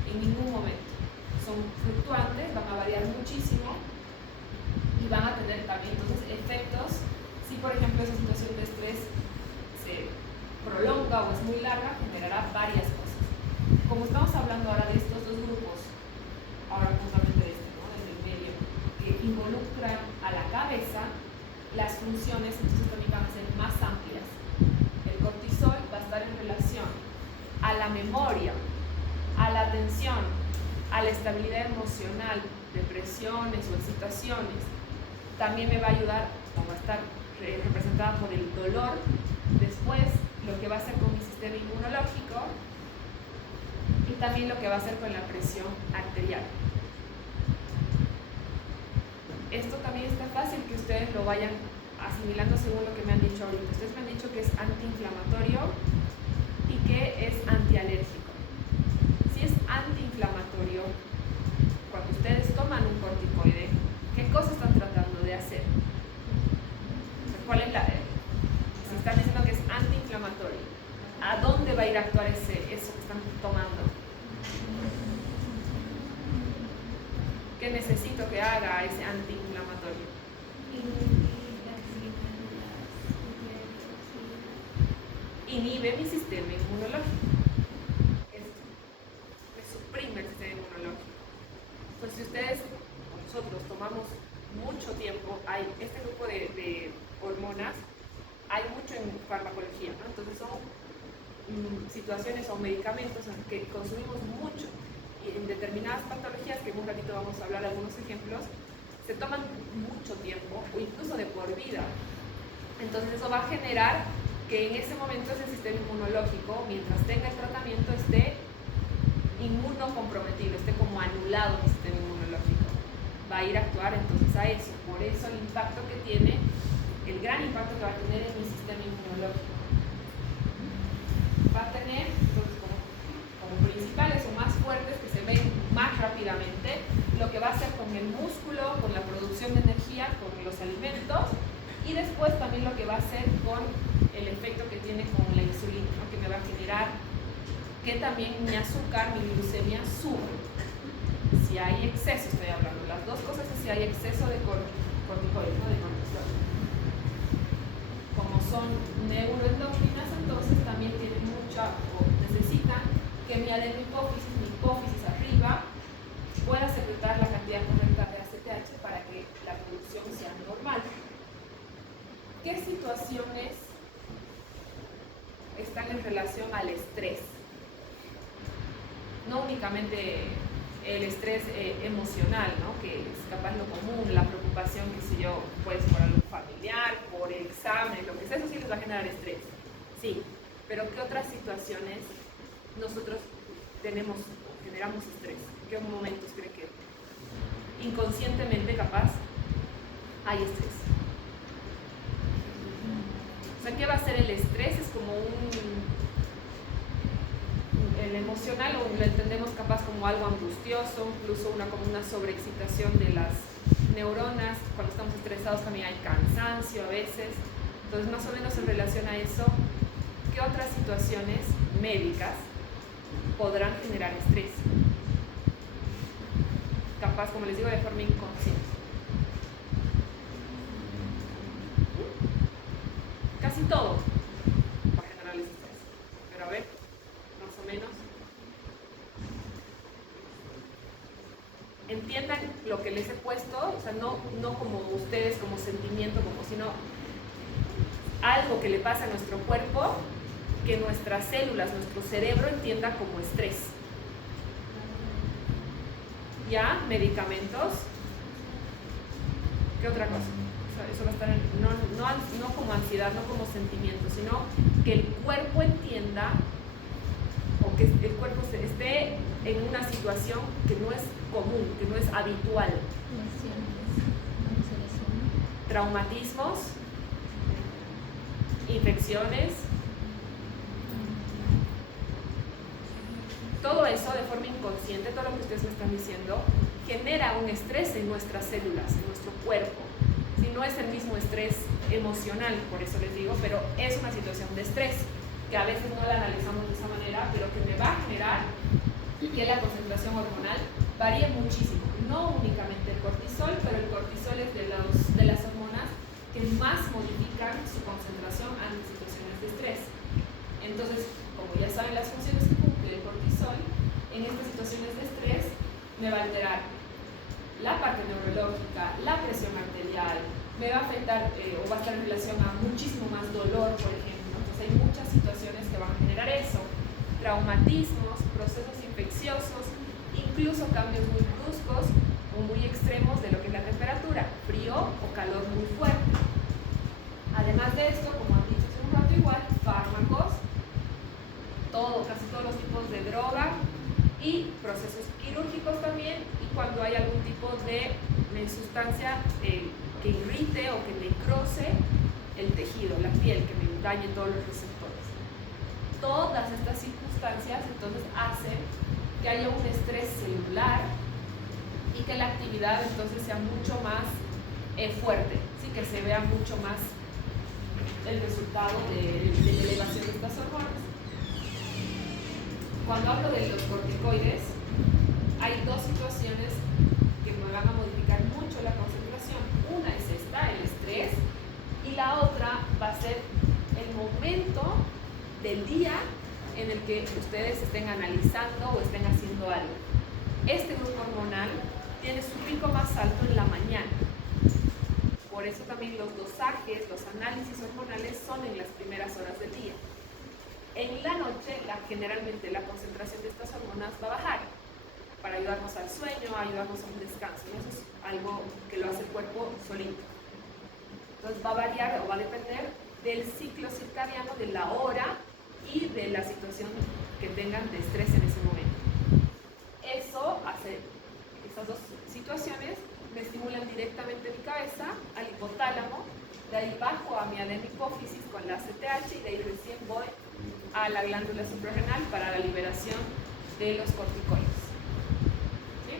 en ningún momento. Son fluctuantes, van a variar muchísimo y van a tener también entonces efectos. Si por ejemplo esa situación de estrés se prolonga o es muy larga, generará varias cosas. Como estamos hablando ahora de estos dos grupos, ahora justamente de este, ¿no? Desde el medio, que involucran a la cabeza, las funciones entonces también van a ser más amplias. El cortisol va a estar en relación a la memoria, a la atención, a la estabilidad emocional, depresiones o excitaciones. También me va a ayudar, o va a estar representada por el dolor. Después, lo que va a hacer con mi sistema inmunológico, y también lo que va a hacer con la presión arterial. Esto también está fácil que ustedes lo vayan asimilando según lo que me han dicho ahorita. Ustedes me han dicho que es antiinflamatorio y que es antialérgico. Si es antiinflamatorio, cuando ustedes toman un corticoide, ¿qué cosa están tratando de hacer? ¿Cuál es si están diciendo que es antiinflamatorio, ¿a dónde va a ir a actuar eso que están tomando? ¿Qué necesito que haga ese antiinflamatorio? Inhibe mi sistema inmunológico. Esto me suprime el sistema inmunológico. Entonces, si ustedes o nosotros tomamos mucho tiempo, hay este grupo de hormonas, hay mucho en farmacología, ¿no? Entonces son situaciones o medicamentos que consumimos mucho y en determinadas patologías, que en un ratito vamos a hablar de algunos ejemplos, se toman mucho tiempo o incluso de por vida. Entonces eso va a generar que en ese momento ese sistema inmunológico, mientras tenga el tratamiento, esté inmunocomprometido, esté como anulado el sistema inmunológico. Va a ir a actuar entonces a eso. Por eso el impacto que tiene, el gran impacto que va a tener en mi sistema inmunológico. Va a tener, entonces, como principales o más fuertes, que se ven más rápidamente, lo que va a hacer con el músculo, con la producción de energía, con los alimentos, y después también lo que va a hacer con el efecto que tiene con la insulina, ¿no? Que me va a generar que también mi azúcar, mi glucemia sube. Si hay exceso, estoy hablando, las dos cosas es si hay exceso de corticoides, ¿no? De cortisol. Como son neuroendocrinas, entonces también tienen mucha, o necesitan que mi adenohipófisis, mi hipófisis arriba, pueda secretar la cantidad correcta de ACTH para que la producción sea normal. ¿Qué situaciones están en relación al estrés? No únicamente el estrés emocional, ¿no? Que es capaz lo común, la preocupación, qué sé yo, pues por algo familiar, por examen, lo que sea, eso sí les va a generar estrés. Sí, pero ¿qué otras situaciones nosotros generamos estrés? ¿En qué momentos cree que inconscientemente capaz hay estrés? O sea, ¿qué va a ser el estrés? Es como el emocional, o lo entendemos capaz como algo angustioso, incluso como una sobreexcitación de las neuronas. Cuando estamos estresados también hay cansancio a veces. Entonces, más o menos en relación a eso, ¿qué otras situaciones médicas podrán generar estrés? Capaz, como les digo, de forma inconsciente. Casi todo va a generar estrés. Pero a ver, más o menos. Entiendan lo que les he puesto, o sea, no como ustedes, como sentimiento, sino algo que le pasa a nuestro cuerpo, que nuestras células, nuestro cerebro entienda como estrés. ¿Ya? Medicamentos. ¿Qué otra cosa? O sea, eso va a estar no como ansiedad, no como sentimiento, sino que el cuerpo entienda, o que el cuerpo esté en una situación que no es común, que no es habitual. Traumatismos, infecciones, todo eso de forma inconsciente, todo lo que ustedes me están diciendo, genera un estrés en nuestras células, en nuestro cuerpo. Si no es el mismo estrés emocional, por eso les digo, pero es una situación de estrés, que a veces no la analizamos de esa manera, pero que me va a generar que la concentración hormonal varíe muchísimo. No únicamente el cortisol, pero el cortisol es de las hormonas que más modifican su concentración ante situaciones de estrés. Entonces, como ya saben las funciones que cumple el cortisol, en estas situaciones de estrés me va a alterar la parte neurológica, la presión arterial, me va a afectar o va a estar en relación a muchísimo más dolor, por ejemplo. Entonces hay muchas situaciones que van a generar eso. Traumatismos, procesos infecciosos, incluso cambios muy bruscos o muy extremos de lo que es la temperatura, frío o calor muy fuerte. Además de esto, como han dicho hace un rato igual, fármacos, casi todos los tipos de droga, y procesos quirúrgicos también, y cuando hay algún tipo de sustancia que irrite o que necrose el tejido, la piel, que me dañe todos los receptores. Todas estas circunstancias entonces hacen que haya un estrés celular y que la actividad entonces sea mucho más fuerte, ¿sí? Que se vea mucho más el resultado de la elevación de estas hormonas. Cuando hablo de los corticoides, hay dos situaciones que me van a modificar mucho la concentración. Una es esta, el estrés, y la otra va a ser el momento del día en el que ustedes estén analizando o estén haciendo algo. Este grupo hormonal tiene su pico más alto en la mañana. Por eso también los dosajes, los análisis hormonales son en las primeras horas del día. En la noche, generalmente la concentración de estas hormonas va a bajar para ayudarnos al sueño, ayudarnos a un descanso. Eso es algo que lo hace el cuerpo solito. Entonces va a variar o va a depender del ciclo circadiano, de la hora y de la situación que tengan de estrés en ese momento. Eso hace, estas dos situaciones me estimulan directamente mi cabeza, al hipotálamo, de ahí bajo a mi adenohipófisis con la ACTH y de ahí recién voy a la glándula suprarrenal para la liberación de los corticoides. ¿Sí?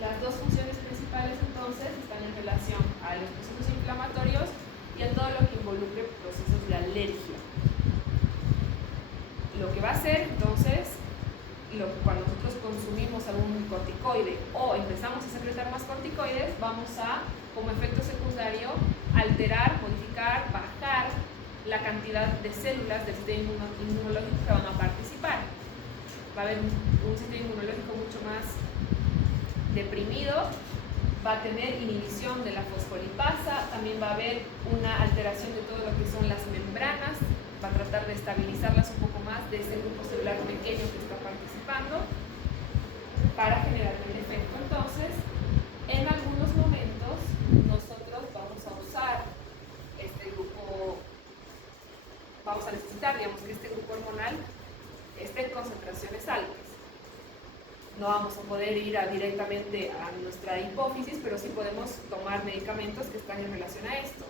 Las dos funciones principales entonces están en relación a los procesos inflamatorios y a todo lo que involucre procesos de alergia. Lo que va a hacer entonces, cuando nosotros consumimos algún corticoide o empezamos a secretar más corticoides, vamos a, como efecto secundario, alterar, modificar, bajar la cantidad de células del sistema inmunológico que van a participar. Va a haber un sistema inmunológico mucho más deprimido, va a tener inhibición de la fosfolipasa, también va a haber una alteración de todo lo que son las membranas, va a tratar de estabilizarlas un poco más de ese grupo celular pequeño que está participando para generar el efecto. Entonces, en algunos momentos nosotros vamos a usar este grupo, vamos a necesitar, digamos, que este grupo hormonal esté en concentraciones altas. No vamos a poder ir directamente a nuestra hipófisis, pero sí podemos tomar medicamentos que están en relación a esto.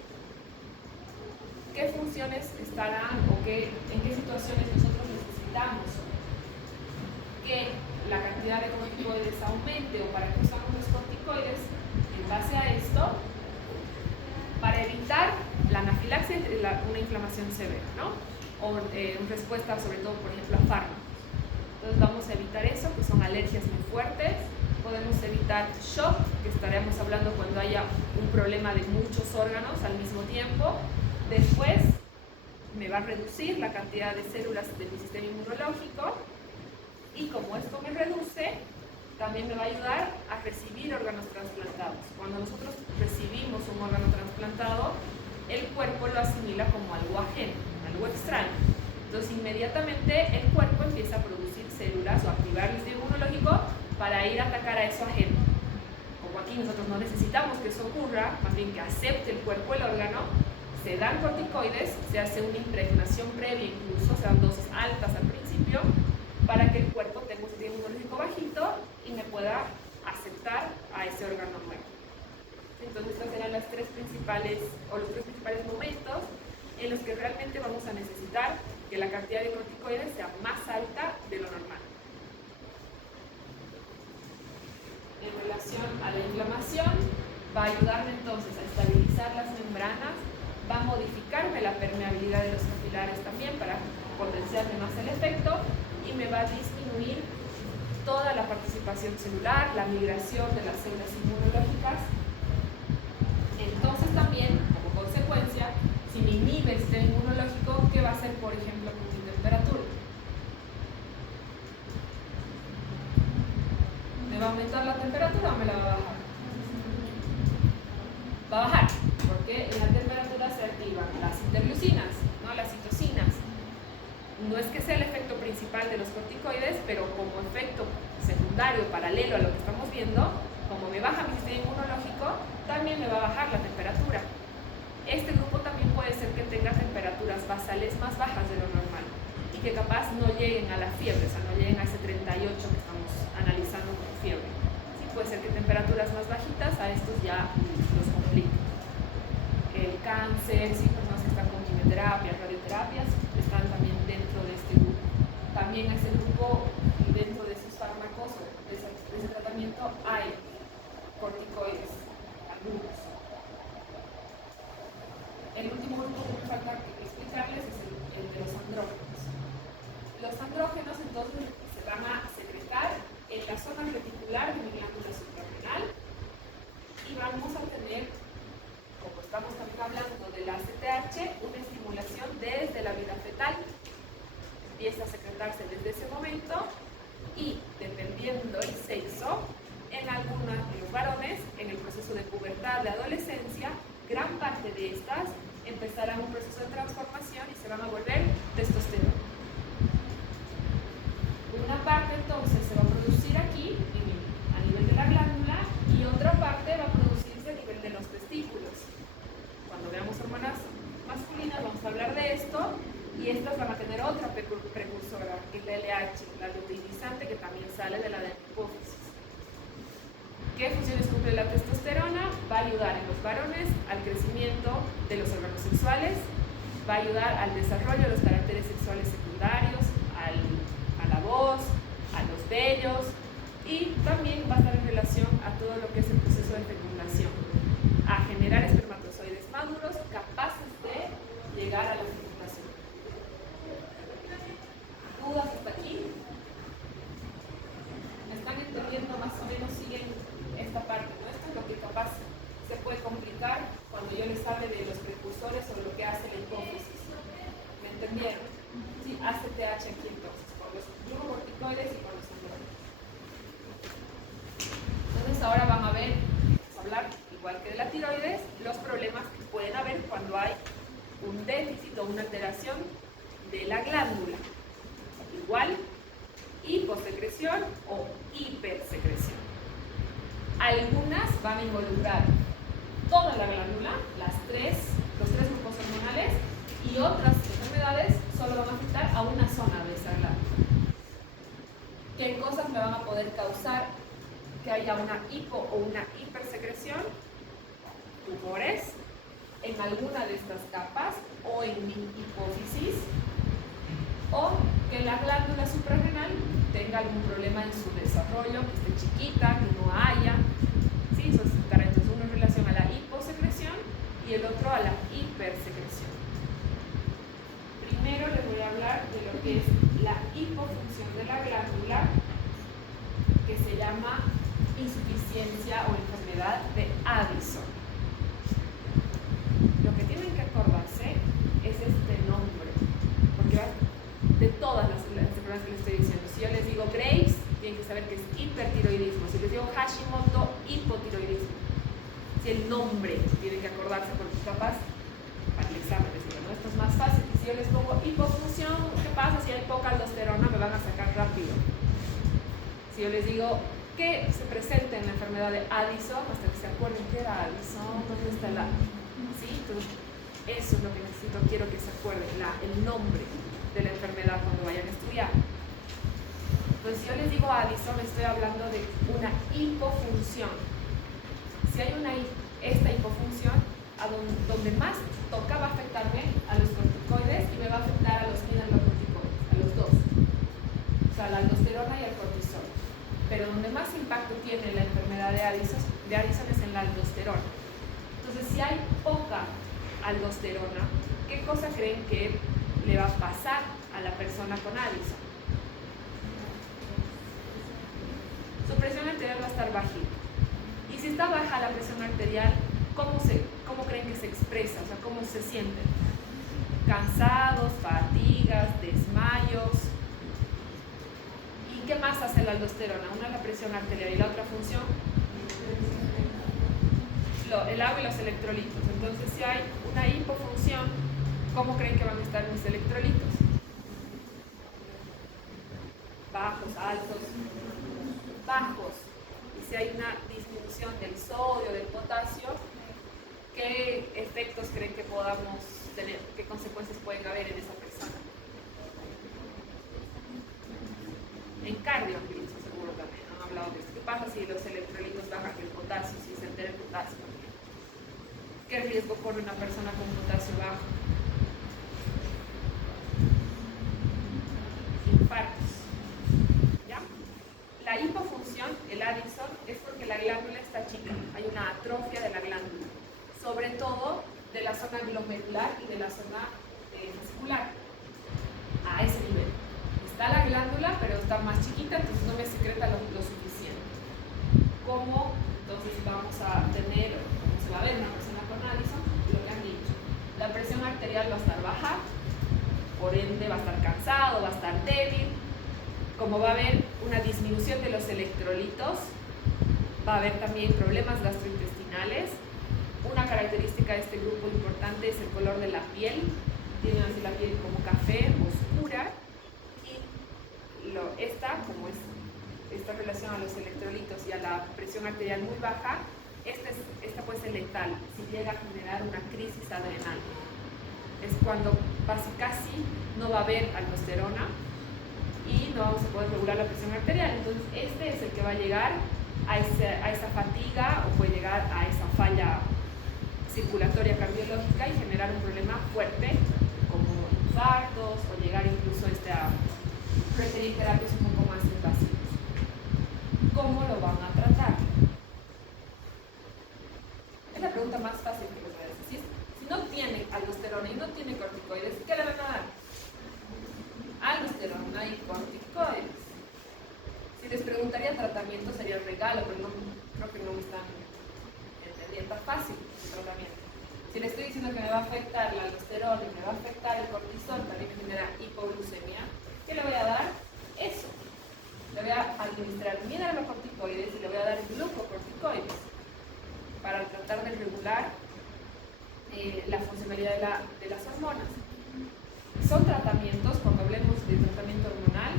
¿Qué funciones estarán o en qué situaciones nosotros necesitamos que la cantidad de corticoides aumente o para qué usamos los corticoides? En base a esto, para evitar la anafilaxia y una inflamación severa, ¿no? O en respuesta sobre todo, por ejemplo, a fármacos. Entonces vamos a evitar eso, que son alergias muy fuertes. Podemos evitar shock, que estaremos hablando cuando haya un problema de muchos órganos al mismo tiempo. Después me va a reducir la cantidad de células de mi sistema inmunológico y como esto me reduce, también me va a ayudar a recibir órganos trasplantados. Cuando nosotros recibimos un órgano trasplantado, el cuerpo lo asimila como algo ajeno, algo extraño. Entonces inmediatamente el cuerpo empieza a producir células o activar el sistema inmunológico para ir a atacar a eso ajeno. Como aquí nosotros no necesitamos que eso ocurra, más bien que acepte el cuerpo el órgano, se dan corticoides, se hace una impregnación previa incluso, se dan dosis altas al principio, para que el cuerpo tenga un sistema inmunológico bajito y me pueda aceptar a ese órgano nuevo. Entonces estos serán los tres principales momentos en los que realmente vamos a necesitar que la cantidad de corticoides sea más alta de lo normal. En relación a la inflamación, va a ayudarme entonces a estabilizar las membranas, va a modificarme la permeabilidad de los capilares también para potenciarme más el efecto y me va a disminuir toda la participación celular, la migración de las células inmunológicas. Entonces también, como consecuencia, si me inhibe el sistema inmunológico, ¿qué va a hacer, por ejemplo, con mi temperatura? ¿Me va a aumentar la temperatura o me la va a bajar? Va a bajar, porque en la temperatura se activan las interleucinas, ¿no? Las citocinas. No es que sea el efecto principal de los corticoides, pero como efecto secundario, paralelo a lo que estamos viendo, como me baja mi sistema inmunológico, también me va a bajar la temperatura. Este grupo también puede ser que tenga temperaturas basales más bajas de lo normal. Y que capaz no lleguen a la fiebre, o sea, no lleguen a ese 38 que estamos analizando como fiebre. Sí, puede ser que temperaturas más bajitas a estos ya los compliquen. El cáncer, sí, personas que están con quimioterapias, radioterapias, están también dentro de este grupo. También a ese grupo, dentro de esos fármacos, de ese tratamiento, hay corticoides, algunos. El último grupo que me falta explicarles es el de los andrógenos. Los andrógenos entonces se van a secretar en la zona reticular de mi glándula suprarrenal y vamos a tener, como estamos también hablando del ACTH, una estimulación desde la vida fetal. Empieza a secretarse desde ese momento y dependiendo el sexo, en algunos de los varones, en el proceso de pubertad, de adolescencia, gran parte de estas empezarán un proceso de transformación y se van a volver testosterona. Una parte entonces se va a producir aquí, a nivel de la glándula, y otra parte va a producirse a nivel de los testículos. Cuando veamos hormonas masculinas vamos a hablar de esto, y estas van a tener otra precursora, que es la LH, la luteinizante, que también sale de la hipófisis. ¿Qué funciones cumple la testosterona? Va a ayudar en los varones al crecimiento de los órganos sexuales, va a ayudar al desarrollo de los caracteres sexuales secundarios, a la voz, a los vellos, y también va a estar en relación a todo lo que es el proceso de fecundación, a generar espermatozoides maduros capaces de llegar a la fecundación. ¿Dudas hasta aquí? ¿Me están entendiendo más o menos? ¿Siguen esta parte? ¿No? Esto es lo que capaz se puede complicar cuando yo les hable de los precursores o lo que hace la hipófisis. ¿Me entendieron? Sí, ACTH aquí entonces, con los glucocorticoides y con los andrógenos. Entonces ahora van a ver, vamos a hablar, igual que de la tiroides, los problemas que pueden haber cuando hay un déficit o una alteración de la glándula. Igual, hiposecreción o hipersecreción. Algunas van a involucrar toda la glándula, los tres grupos hormonales, y otras enfermedades solo van a afectar a una zona de esa glándula. ¿Qué cosas me van a poder causar que haya una hipo o una hipersecreción? Tumores en alguna de estas capas o en mi hipófisis, o que la glándula suprarrenal tenga algún problema en su desarrollo, que esté chiquita, que no haya. ¿Sí? Eso es, entonces uno en relación a la hiposecreción y el otro a la hipersecreción. Primero les voy a hablar de lo que es la hipofunción de la glándula, que se llama insuficiencia o enfermedad de Addison. Lo que tienen que acordarse es este nombre, porque de todas las enfermedades que les estoy diciendo, si yo les digo Graves, tienen que saber que es hipertiroidismo. Si les digo Hashimoto, hipotiroidismo. Si el nombre tienen que acordarse, porque capaz para el examen les digo, ¿no? Esto es más fácil. Y si yo les pongo hipofunción, ¿qué pasa si hay poca aldosterona? Me van a sacar rápido. Si yo les digo que se presenta en la enfermedad de Addison, hasta que se acuerden que era Addison, ¿dónde está la? ¿Sí? Entonces, eso es lo que necesito, quiero que se acuerden, el nombre de la enfermedad cuando vayan a estudiar. Entonces, si yo les digo Addison, estoy hablando de una hipofunción. Si hay esta hipofunción, donde más toca va a afectarme a los corticoides y me va a afectar a los mineralocorticoides, a los dos. O sea, la aldosterona y el cortisol. Pero donde más impacto tiene la enfermedad de Addison es en la aldosterona. Entonces, si hay poca aldosterona, ¿qué cosa creen que le va a pasar a la persona con Addison? Su presión arterial va a estar bajita. Y si está baja la presión arterial, ¿cómo creen que se expresa? O sea, ¿cómo se sienten? Cansados, fatigas, desmayos. ¿Y qué más hace la aldosterona? Una es la presión arterial y la otra función, el agua y los electrolitos. Entonces, si hay una hipofunción, ¿cómo creen que van a estar mis electrolitos? Bajos, altos, bajos. Y si hay una disminución del sodio, del potasio, ¿qué efectos creen que podamos tener? ¿Qué consecuencias pueden haber en esa persona? pasa si los electrolitos bajan el potasio, si se altera el potasio? ¿Qué riesgo corre una persona con potasio bajo? Infartos. ¿Ya? La hipofunción, el Addison, es porque la glándula está chica, hay una atrofia de la glándula, sobre todo de la zona glomerular y de la zona vascular, a ese nivel. Está la glándula, pero está más chiquita, entonces no me secreta lo suficiente. ¿Cómo entonces vamos a tener, cómo se va a ver una persona con Addison? Lo que han dicho, la presión arterial va a estar baja, por ende va a estar cansado, va a estar débil. Como va a haber una disminución de los electrolitos, va a haber también problemas gastrointestinales. Una característica de este grupo importante es el color de la piel. Tienen así la piel como café, oscura, y como esta relación a los electrolitos y a la presión arterial muy baja, esta puede ser letal si llega a generar una crisis adrenal. Es cuando casi no va a haber aldosterona y no vamos a poder regular la presión arterial. Entonces este es el que va a llegar a esa fatiga, o puede llegar a esa falla circulatoria cardiológica y generar un problema fuerte como infartos, o llegar incluso a requerir terapias un poco más invasivas. ¿Cómo lo van a tratar? Es la pregunta más fácil que les voy a decir. Si no tiene aldosterona y no tiene corticoides, ¿qué le van a dar? Aldosterona y corticoides. Si les preguntaría tratamiento sería el regalo, pero creo que no me están entendiendo. Tan fácil el tratamiento. Si le estoy diciendo que me va a afectar la aldosterona y me va a afectar el cortisol, también me genera hipoglucemia, ¿qué le voy a dar? Eso. Le voy a administrar mineralocorticoides y le voy a dar glucocorticoides para tratar de regular la funcionalidad de las hormonas. Son tratamientos, cuando hablemos de tratamiento hormonal,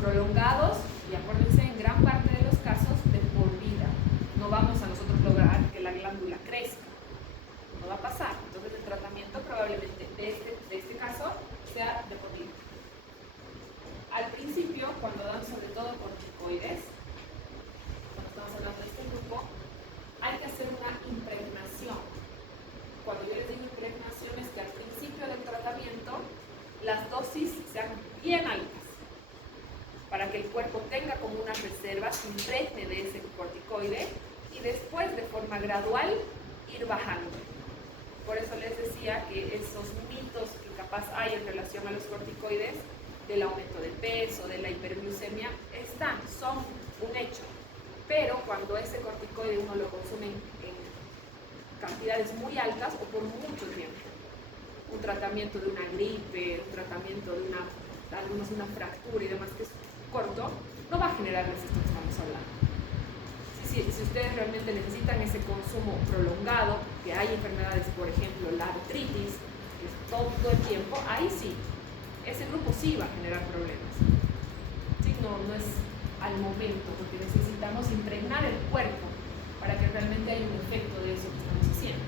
prolongados, y acuérdense, en gran parte de los casos, de por vida. No vamos a nosotros lograr que la glándula crezca. No va a pasar. Entonces el tratamiento probablemente de este caso sea de por vida. Al principio, cuando dan sobre todo corticoides, cuando estamos hablando de este grupo, hay que hacer una impregnación. Cuando yo les digo impregnación es que al principio del tratamiento las dosis sean bien altas, para que el cuerpo tenga como una reserva, se impregne de ese corticoide y después de forma gradual ir bajando. Por eso les decía que esos mitos que capaz hay en relación a los corticoides, del aumento de peso, de la hiperglucemia, son un hecho. Pero cuando ese corticoide uno lo consume en cantidades muy altas o por mucho tiempo, un tratamiento de una gripe, un tratamiento de una fractura y demás que es corto, no va a generarles esto que estamos hablando. Si ustedes realmente necesitan ese consumo prolongado, que hay enfermedades, por ejemplo, la artritis, que es todo el tiempo, ahí sí, ese grupo sí va a generar problemas. ¿Sí? No es al momento, porque necesitamos impregnar el cuerpo para que realmente haya un efecto de eso que estamos haciendo.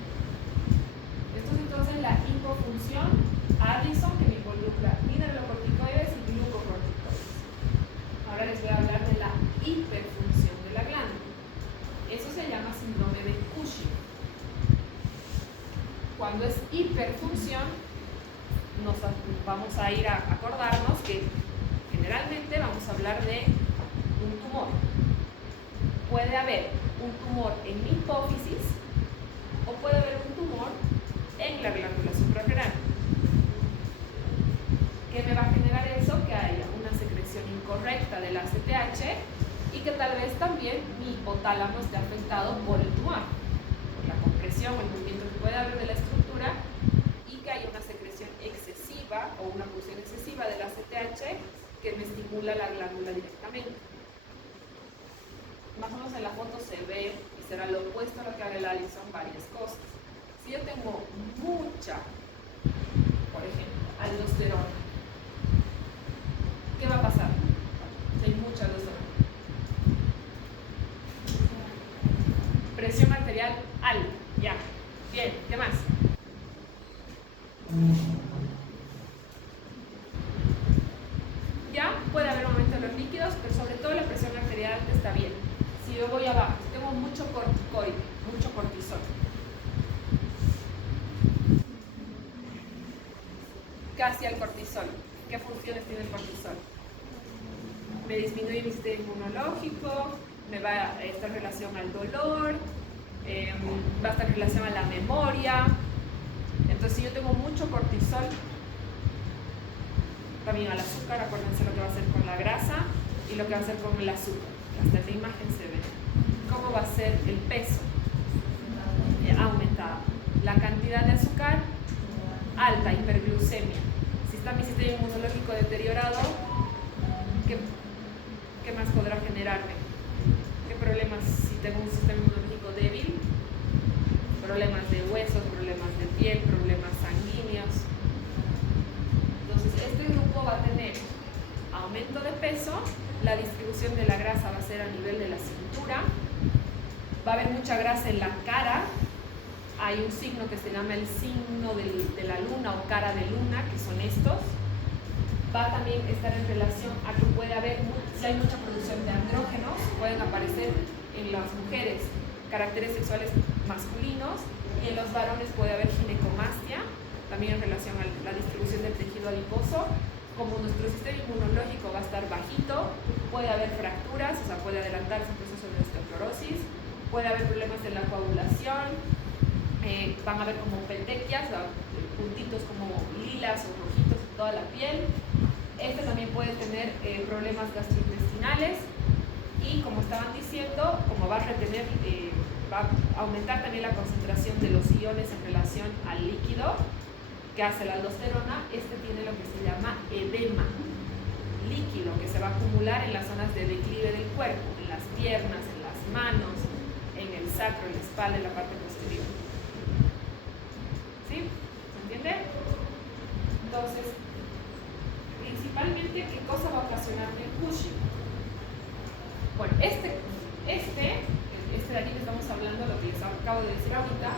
Esto es entonces la hipofunción Addison, que me involucra mineralocorticoides y glucocorticoides. Ahora les voy a hablar de la hiperfunción de la glándula. Eso se llama síndrome de Cushing. Cuando es hiperfunción, vamos a ir a acordarnos que generalmente vamos a hablar de un tumor. Puede haber un tumor en mi hipófisis o puede haber un tumor en la glándula suprarrenal. ¿Qué me va a generar eso? Que haya una secreción incorrecta del ACTH y que tal vez también mi hipotálamo esté afectado por el tumor, por la compresión o el movimiento que puede haber de la estructura, y que haya una secreción excesiva o una producción excesiva del ACTH que me estimula la glándula directamente. Más o menos en la foto se ve, y será lo opuesto a lo que haga el Addison, varias cosas. Si yo tengo mucha, por ejemplo, aldosterona, ¿qué va a pasar? Si hay mucha aldosterona. Presión arterial alta, ya. Bien, ¿qué más? Ya puede haber un aumento de los líquidos, pero sobre todo la presión arterial alta está bien. si yo voy abajo, si tengo mucho corticoide, mucho cortisol, ¿qué hacía el cortisol? ¿Qué funciones tiene el cortisol? Me disminuye mi sistema inmunológico, me va a estar en relación al dolor, va a estar en relación a la memoria. Entonces, si yo tengo mucho cortisol, también al azúcar, acuérdense lo que va a hacer con la grasa y lo que va a hacer con el azúcar. Hasta en la imagen se ve. ¿Cómo va a ser el peso? Aumentado. La cantidad de azúcar, alta, hiperglucemia. Si está mi sistema inmunológico deteriorado, ¿qué más podrá generarme? ¿Qué problemas si tengo un sistema inmunológico débil? Problemas de huesos, problemas de piel, problemas sanguíneos. Entonces, este grupo va a tener aumento de peso, la distribución de la grasa va a ser a nivel de la cintura, va a haber mucha grasa en la cara, hay un signo que se llama el signo de la luna o cara de luna, que son estos. Va a también estar en relación a que puede haber, si hay mucha producción de andrógenos, pueden aparecer en las mujeres caracteres sexuales masculinos y en los varones puede haber ginecomastia, también en relación a la distribución del tejido adiposo. Como nuestro sistema inmunológico va a estar bajito, puede haber fracturas, o sea, puede adelantarse un proceso de osteoporosis, puede haber problemas en la coagulación, van a haber como petequias, o sea, puntitos como lilas o rojitos en toda la piel. Este también puede tener problemas gastrointestinales y, como estaban diciendo, como va a retener, va a aumentar también la concentración de los iones en relación al líquido que hace la aldosterona. Este tiene lo que se llama edema líquido, que se va a acumular en las zonas de declive del cuerpo, en las piernas, en las manos, en el sacro, en la espalda, en la parte posterior. ¿Sí? ¿Se entiende? Entonces, principalmente, ¿qué cosa va a ocasionarme el Cushing? Bueno, este de aquí que estamos hablando, lo que les acabo de decir ahorita,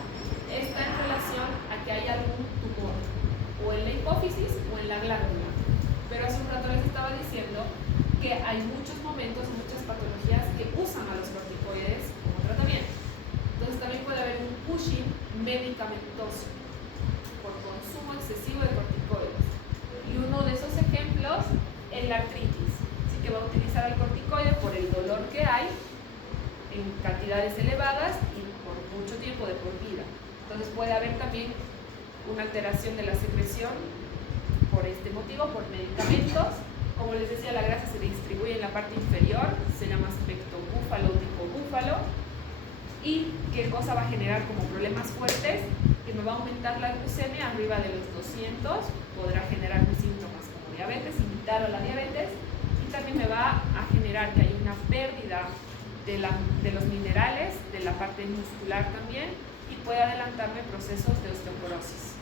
está en relación a que hay algún tumor, o en la hipófisis o en la glándula. Pero hace un rato les estaba diciendo que hay muchos momentos, muchas patologías que usan a los corticoides como tratamiento. Entonces también puede haber un Cushing medicamentoso por consumo excesivo de corticoides. Y uno de esos ejemplos es la artritis. Así que va a utilizar el corticoide por el dolor que hay en cantidades elevadas y por mucho tiempo de por vida. Entonces puede haber también una alteración de la secreción por este motivo, por medicamentos. Como les decía, la grasa se distribuye en la parte inferior, se llama aspecto búfalo, tipo búfalo. ¿Y qué cosa va a generar como problemas fuertes? Que me va a aumentar la glucemia arriba de los 200, podrá generar síntomas como diabetes, invitar a la diabetes, y también me va a generar que hay una pérdida de los minerales, de la parte muscular también, y puede adelantarme procesos de osteoporosis.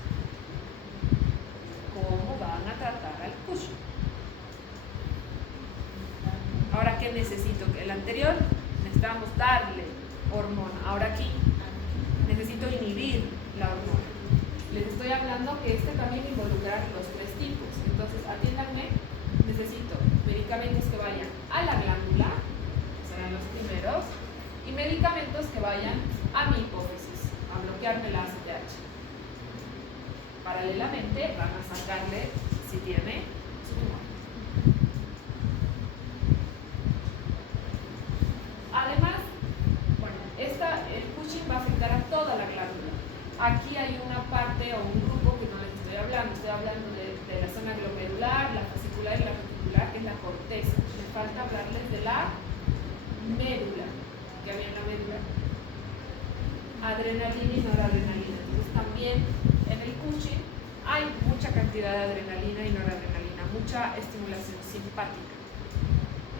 ¿Cómo van a tratar al Cushing? Ahora, ¿qué necesito? El anterior necesitábamos darle hormona, ahora aquí necesito inhibir la hormona. Les estoy hablando que también involucra los tres tipos. Entonces, atiéndanme, necesito medicamentos que vayan a la glándula, serán los primeros, y medicamentos que vayan a mi hipófisis, a bloquearme la ACTH. Paralelamente van a sacarle, si tiene, su tumor. Además, bueno, el Cushing va a afectar a toda la glándula. Aquí hay una parte o un grupo que no les estoy hablando de la zona glomerular, la fascicular y la reticular, que es la corteza. Me falta hablarles de la médula, que había en la médula, adrenalina y noradrenalina. Entonces también en el Cushing hay mucha cantidad de adrenalina y noradrenalina, mucha estimulación simpática.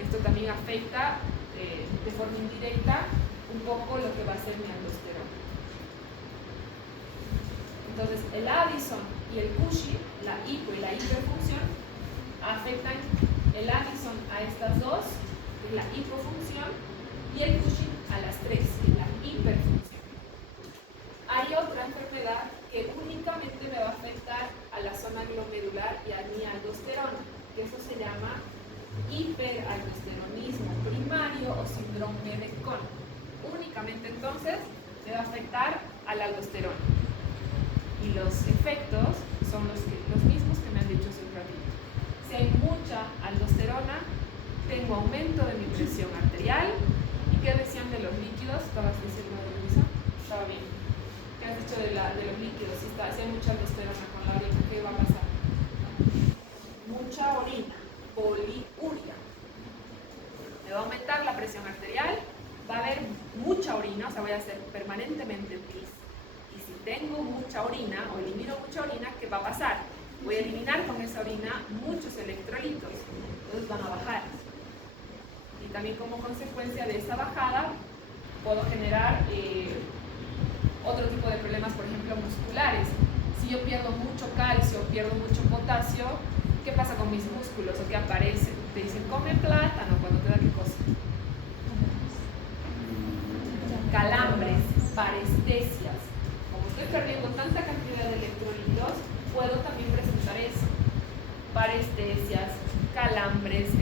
Esto también afecta de forma indirecta un poco lo que va a ser mi aldosterona. Entonces el Addison y el Cushing, la hipo y la hiperfunción, afectan el Addison a estas dos, que es la hipofunción, y el Cushing a las tres, que es la hiperfunción. Hay otra enfermedad que únicamente me va a afectar a la zona glomerular y a mi aldosterona, que eso se llama hiperaldosteronismo primario ovario o síndrome de Cohn. Únicamente entonces se va a afectar a la aldosterona. Y los efectos son los mismos que me han dicho hace un ratito. Si hay mucha aldosterona, tengo aumento de mi presión arterial. ¿Y qué decían de los líquidos? ¿Estabas diciendo de Luisa? Estaba bien. ¿Qué has dicho de los líquidos? Si hay mucha aldosterona con la orina, ¿qué va a pasar? Mucha orina, poliuria. Me va a aumentar la presión arterial, va a haber mucha orina, o sea, voy a hacer permanentemente pis. Y si tengo mucha orina o elimino mucha orina, ¿qué va a pasar? Voy a eliminar con esa orina muchos electrolitos, entonces van a bajar. Y también como consecuencia de esa bajada, puedo generar otro tipo de problemas, por ejemplo, musculares. Si yo pierdo mucho calcio, pierdo mucho potasio, ¿qué pasa con mis músculos? ¿O qué aparece? Te dicen, come plátano, cuando te da qué cosa. Calambres, parestesias. Como estoy perdiendo tanta cantidad de electrolitos, puedo también presentar eso. Parestesias, calambres,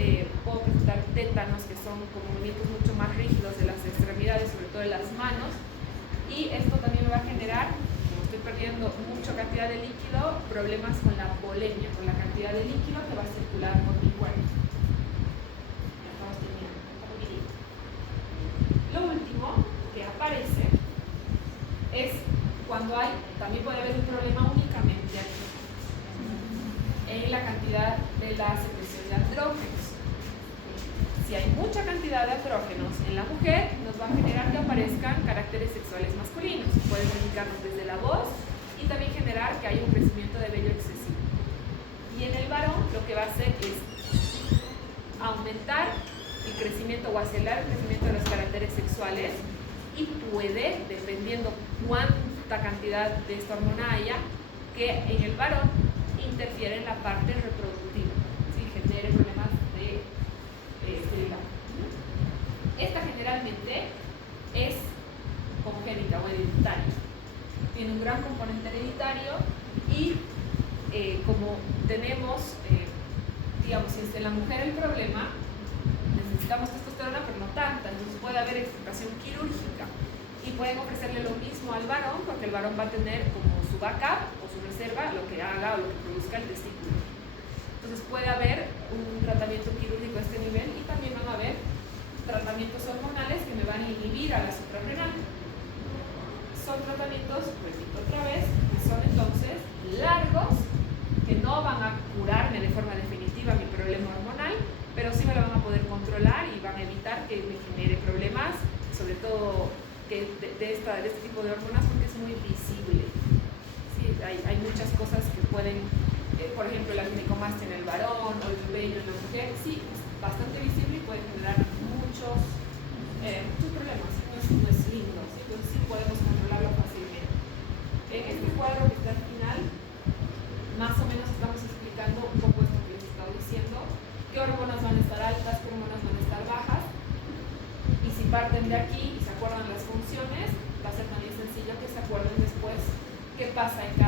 puedo presentar tétanos, que son como movimientos mucho más rígidos de las extremidades, sobre todo de las manos. Y esto también me va a generar, como estoy perdiendo mucha cantidad de líquido, problemas con la polemia, con la cantidad de líquido que va a circular por mi cuerpo. Ya estamos terminando. Lo último que aparece es cuando también puede haber un problema únicamente aquí, en la cantidad de la secreción de andrógenos. Si hay mucha cantidad de andrógenos en la mujer, nos va a generar que aparezcan caracteres sexuales masculinos. Puede indicarnos desde la voz y también generar que haya un crecimiento de vello excesivo. Y en el varón lo que va a hacer es aumentar el crecimiento o acelerar el crecimiento de los caracteres sexuales y puede, dependiendo cuánta cantidad de esta hormona haya, que en el varón interfiere en la parte reproductiva, ¿sí? Genere problemas de esterilidad. Esta generalmente es congénita o hereditaria. Tiene un gran componente hereditario y como tenemos, digamos, si es en la mujer el problema, necesitamos testosterona, pero no tanta, entonces puede haber extirpación quirúrgica y pueden ofrecerle lo mismo al varón, porque el varón va a tener como su backup o su reserva lo que haga o lo que produzca el testículo. Entonces puede haber un tratamiento quirúrgico a este nivel y también van a haber tratamientos hormonales que me van a inhibir a la suprarrenal. Son tratamientos, repito otra vez, que son entonces largos, que no van a curarme de forma definitiva mi problema hormonal, pero sí me lo van a poder controlar y van a evitar que me genere problemas, sobre todo de este tipo de hormonas, porque es muy visible. Sí, hay muchas cosas que pueden, por ejemplo, la ginecomastia en el varón o el vello en la mujer, sí, es bastante visible y puede generar muchos problemas. No es lindo, ¿sí? Entonces sí podemos controlarlo fácilmente. En este cuadro que está al final, más o menos estamos explicando un poco esto que les he estado diciendo, qué hormonas van a estar altas, qué hormonas van a estar bajas, y si parten de aquí y se acuerdan las funciones, va a ser también sencillo que se acuerden después qué pasa en cada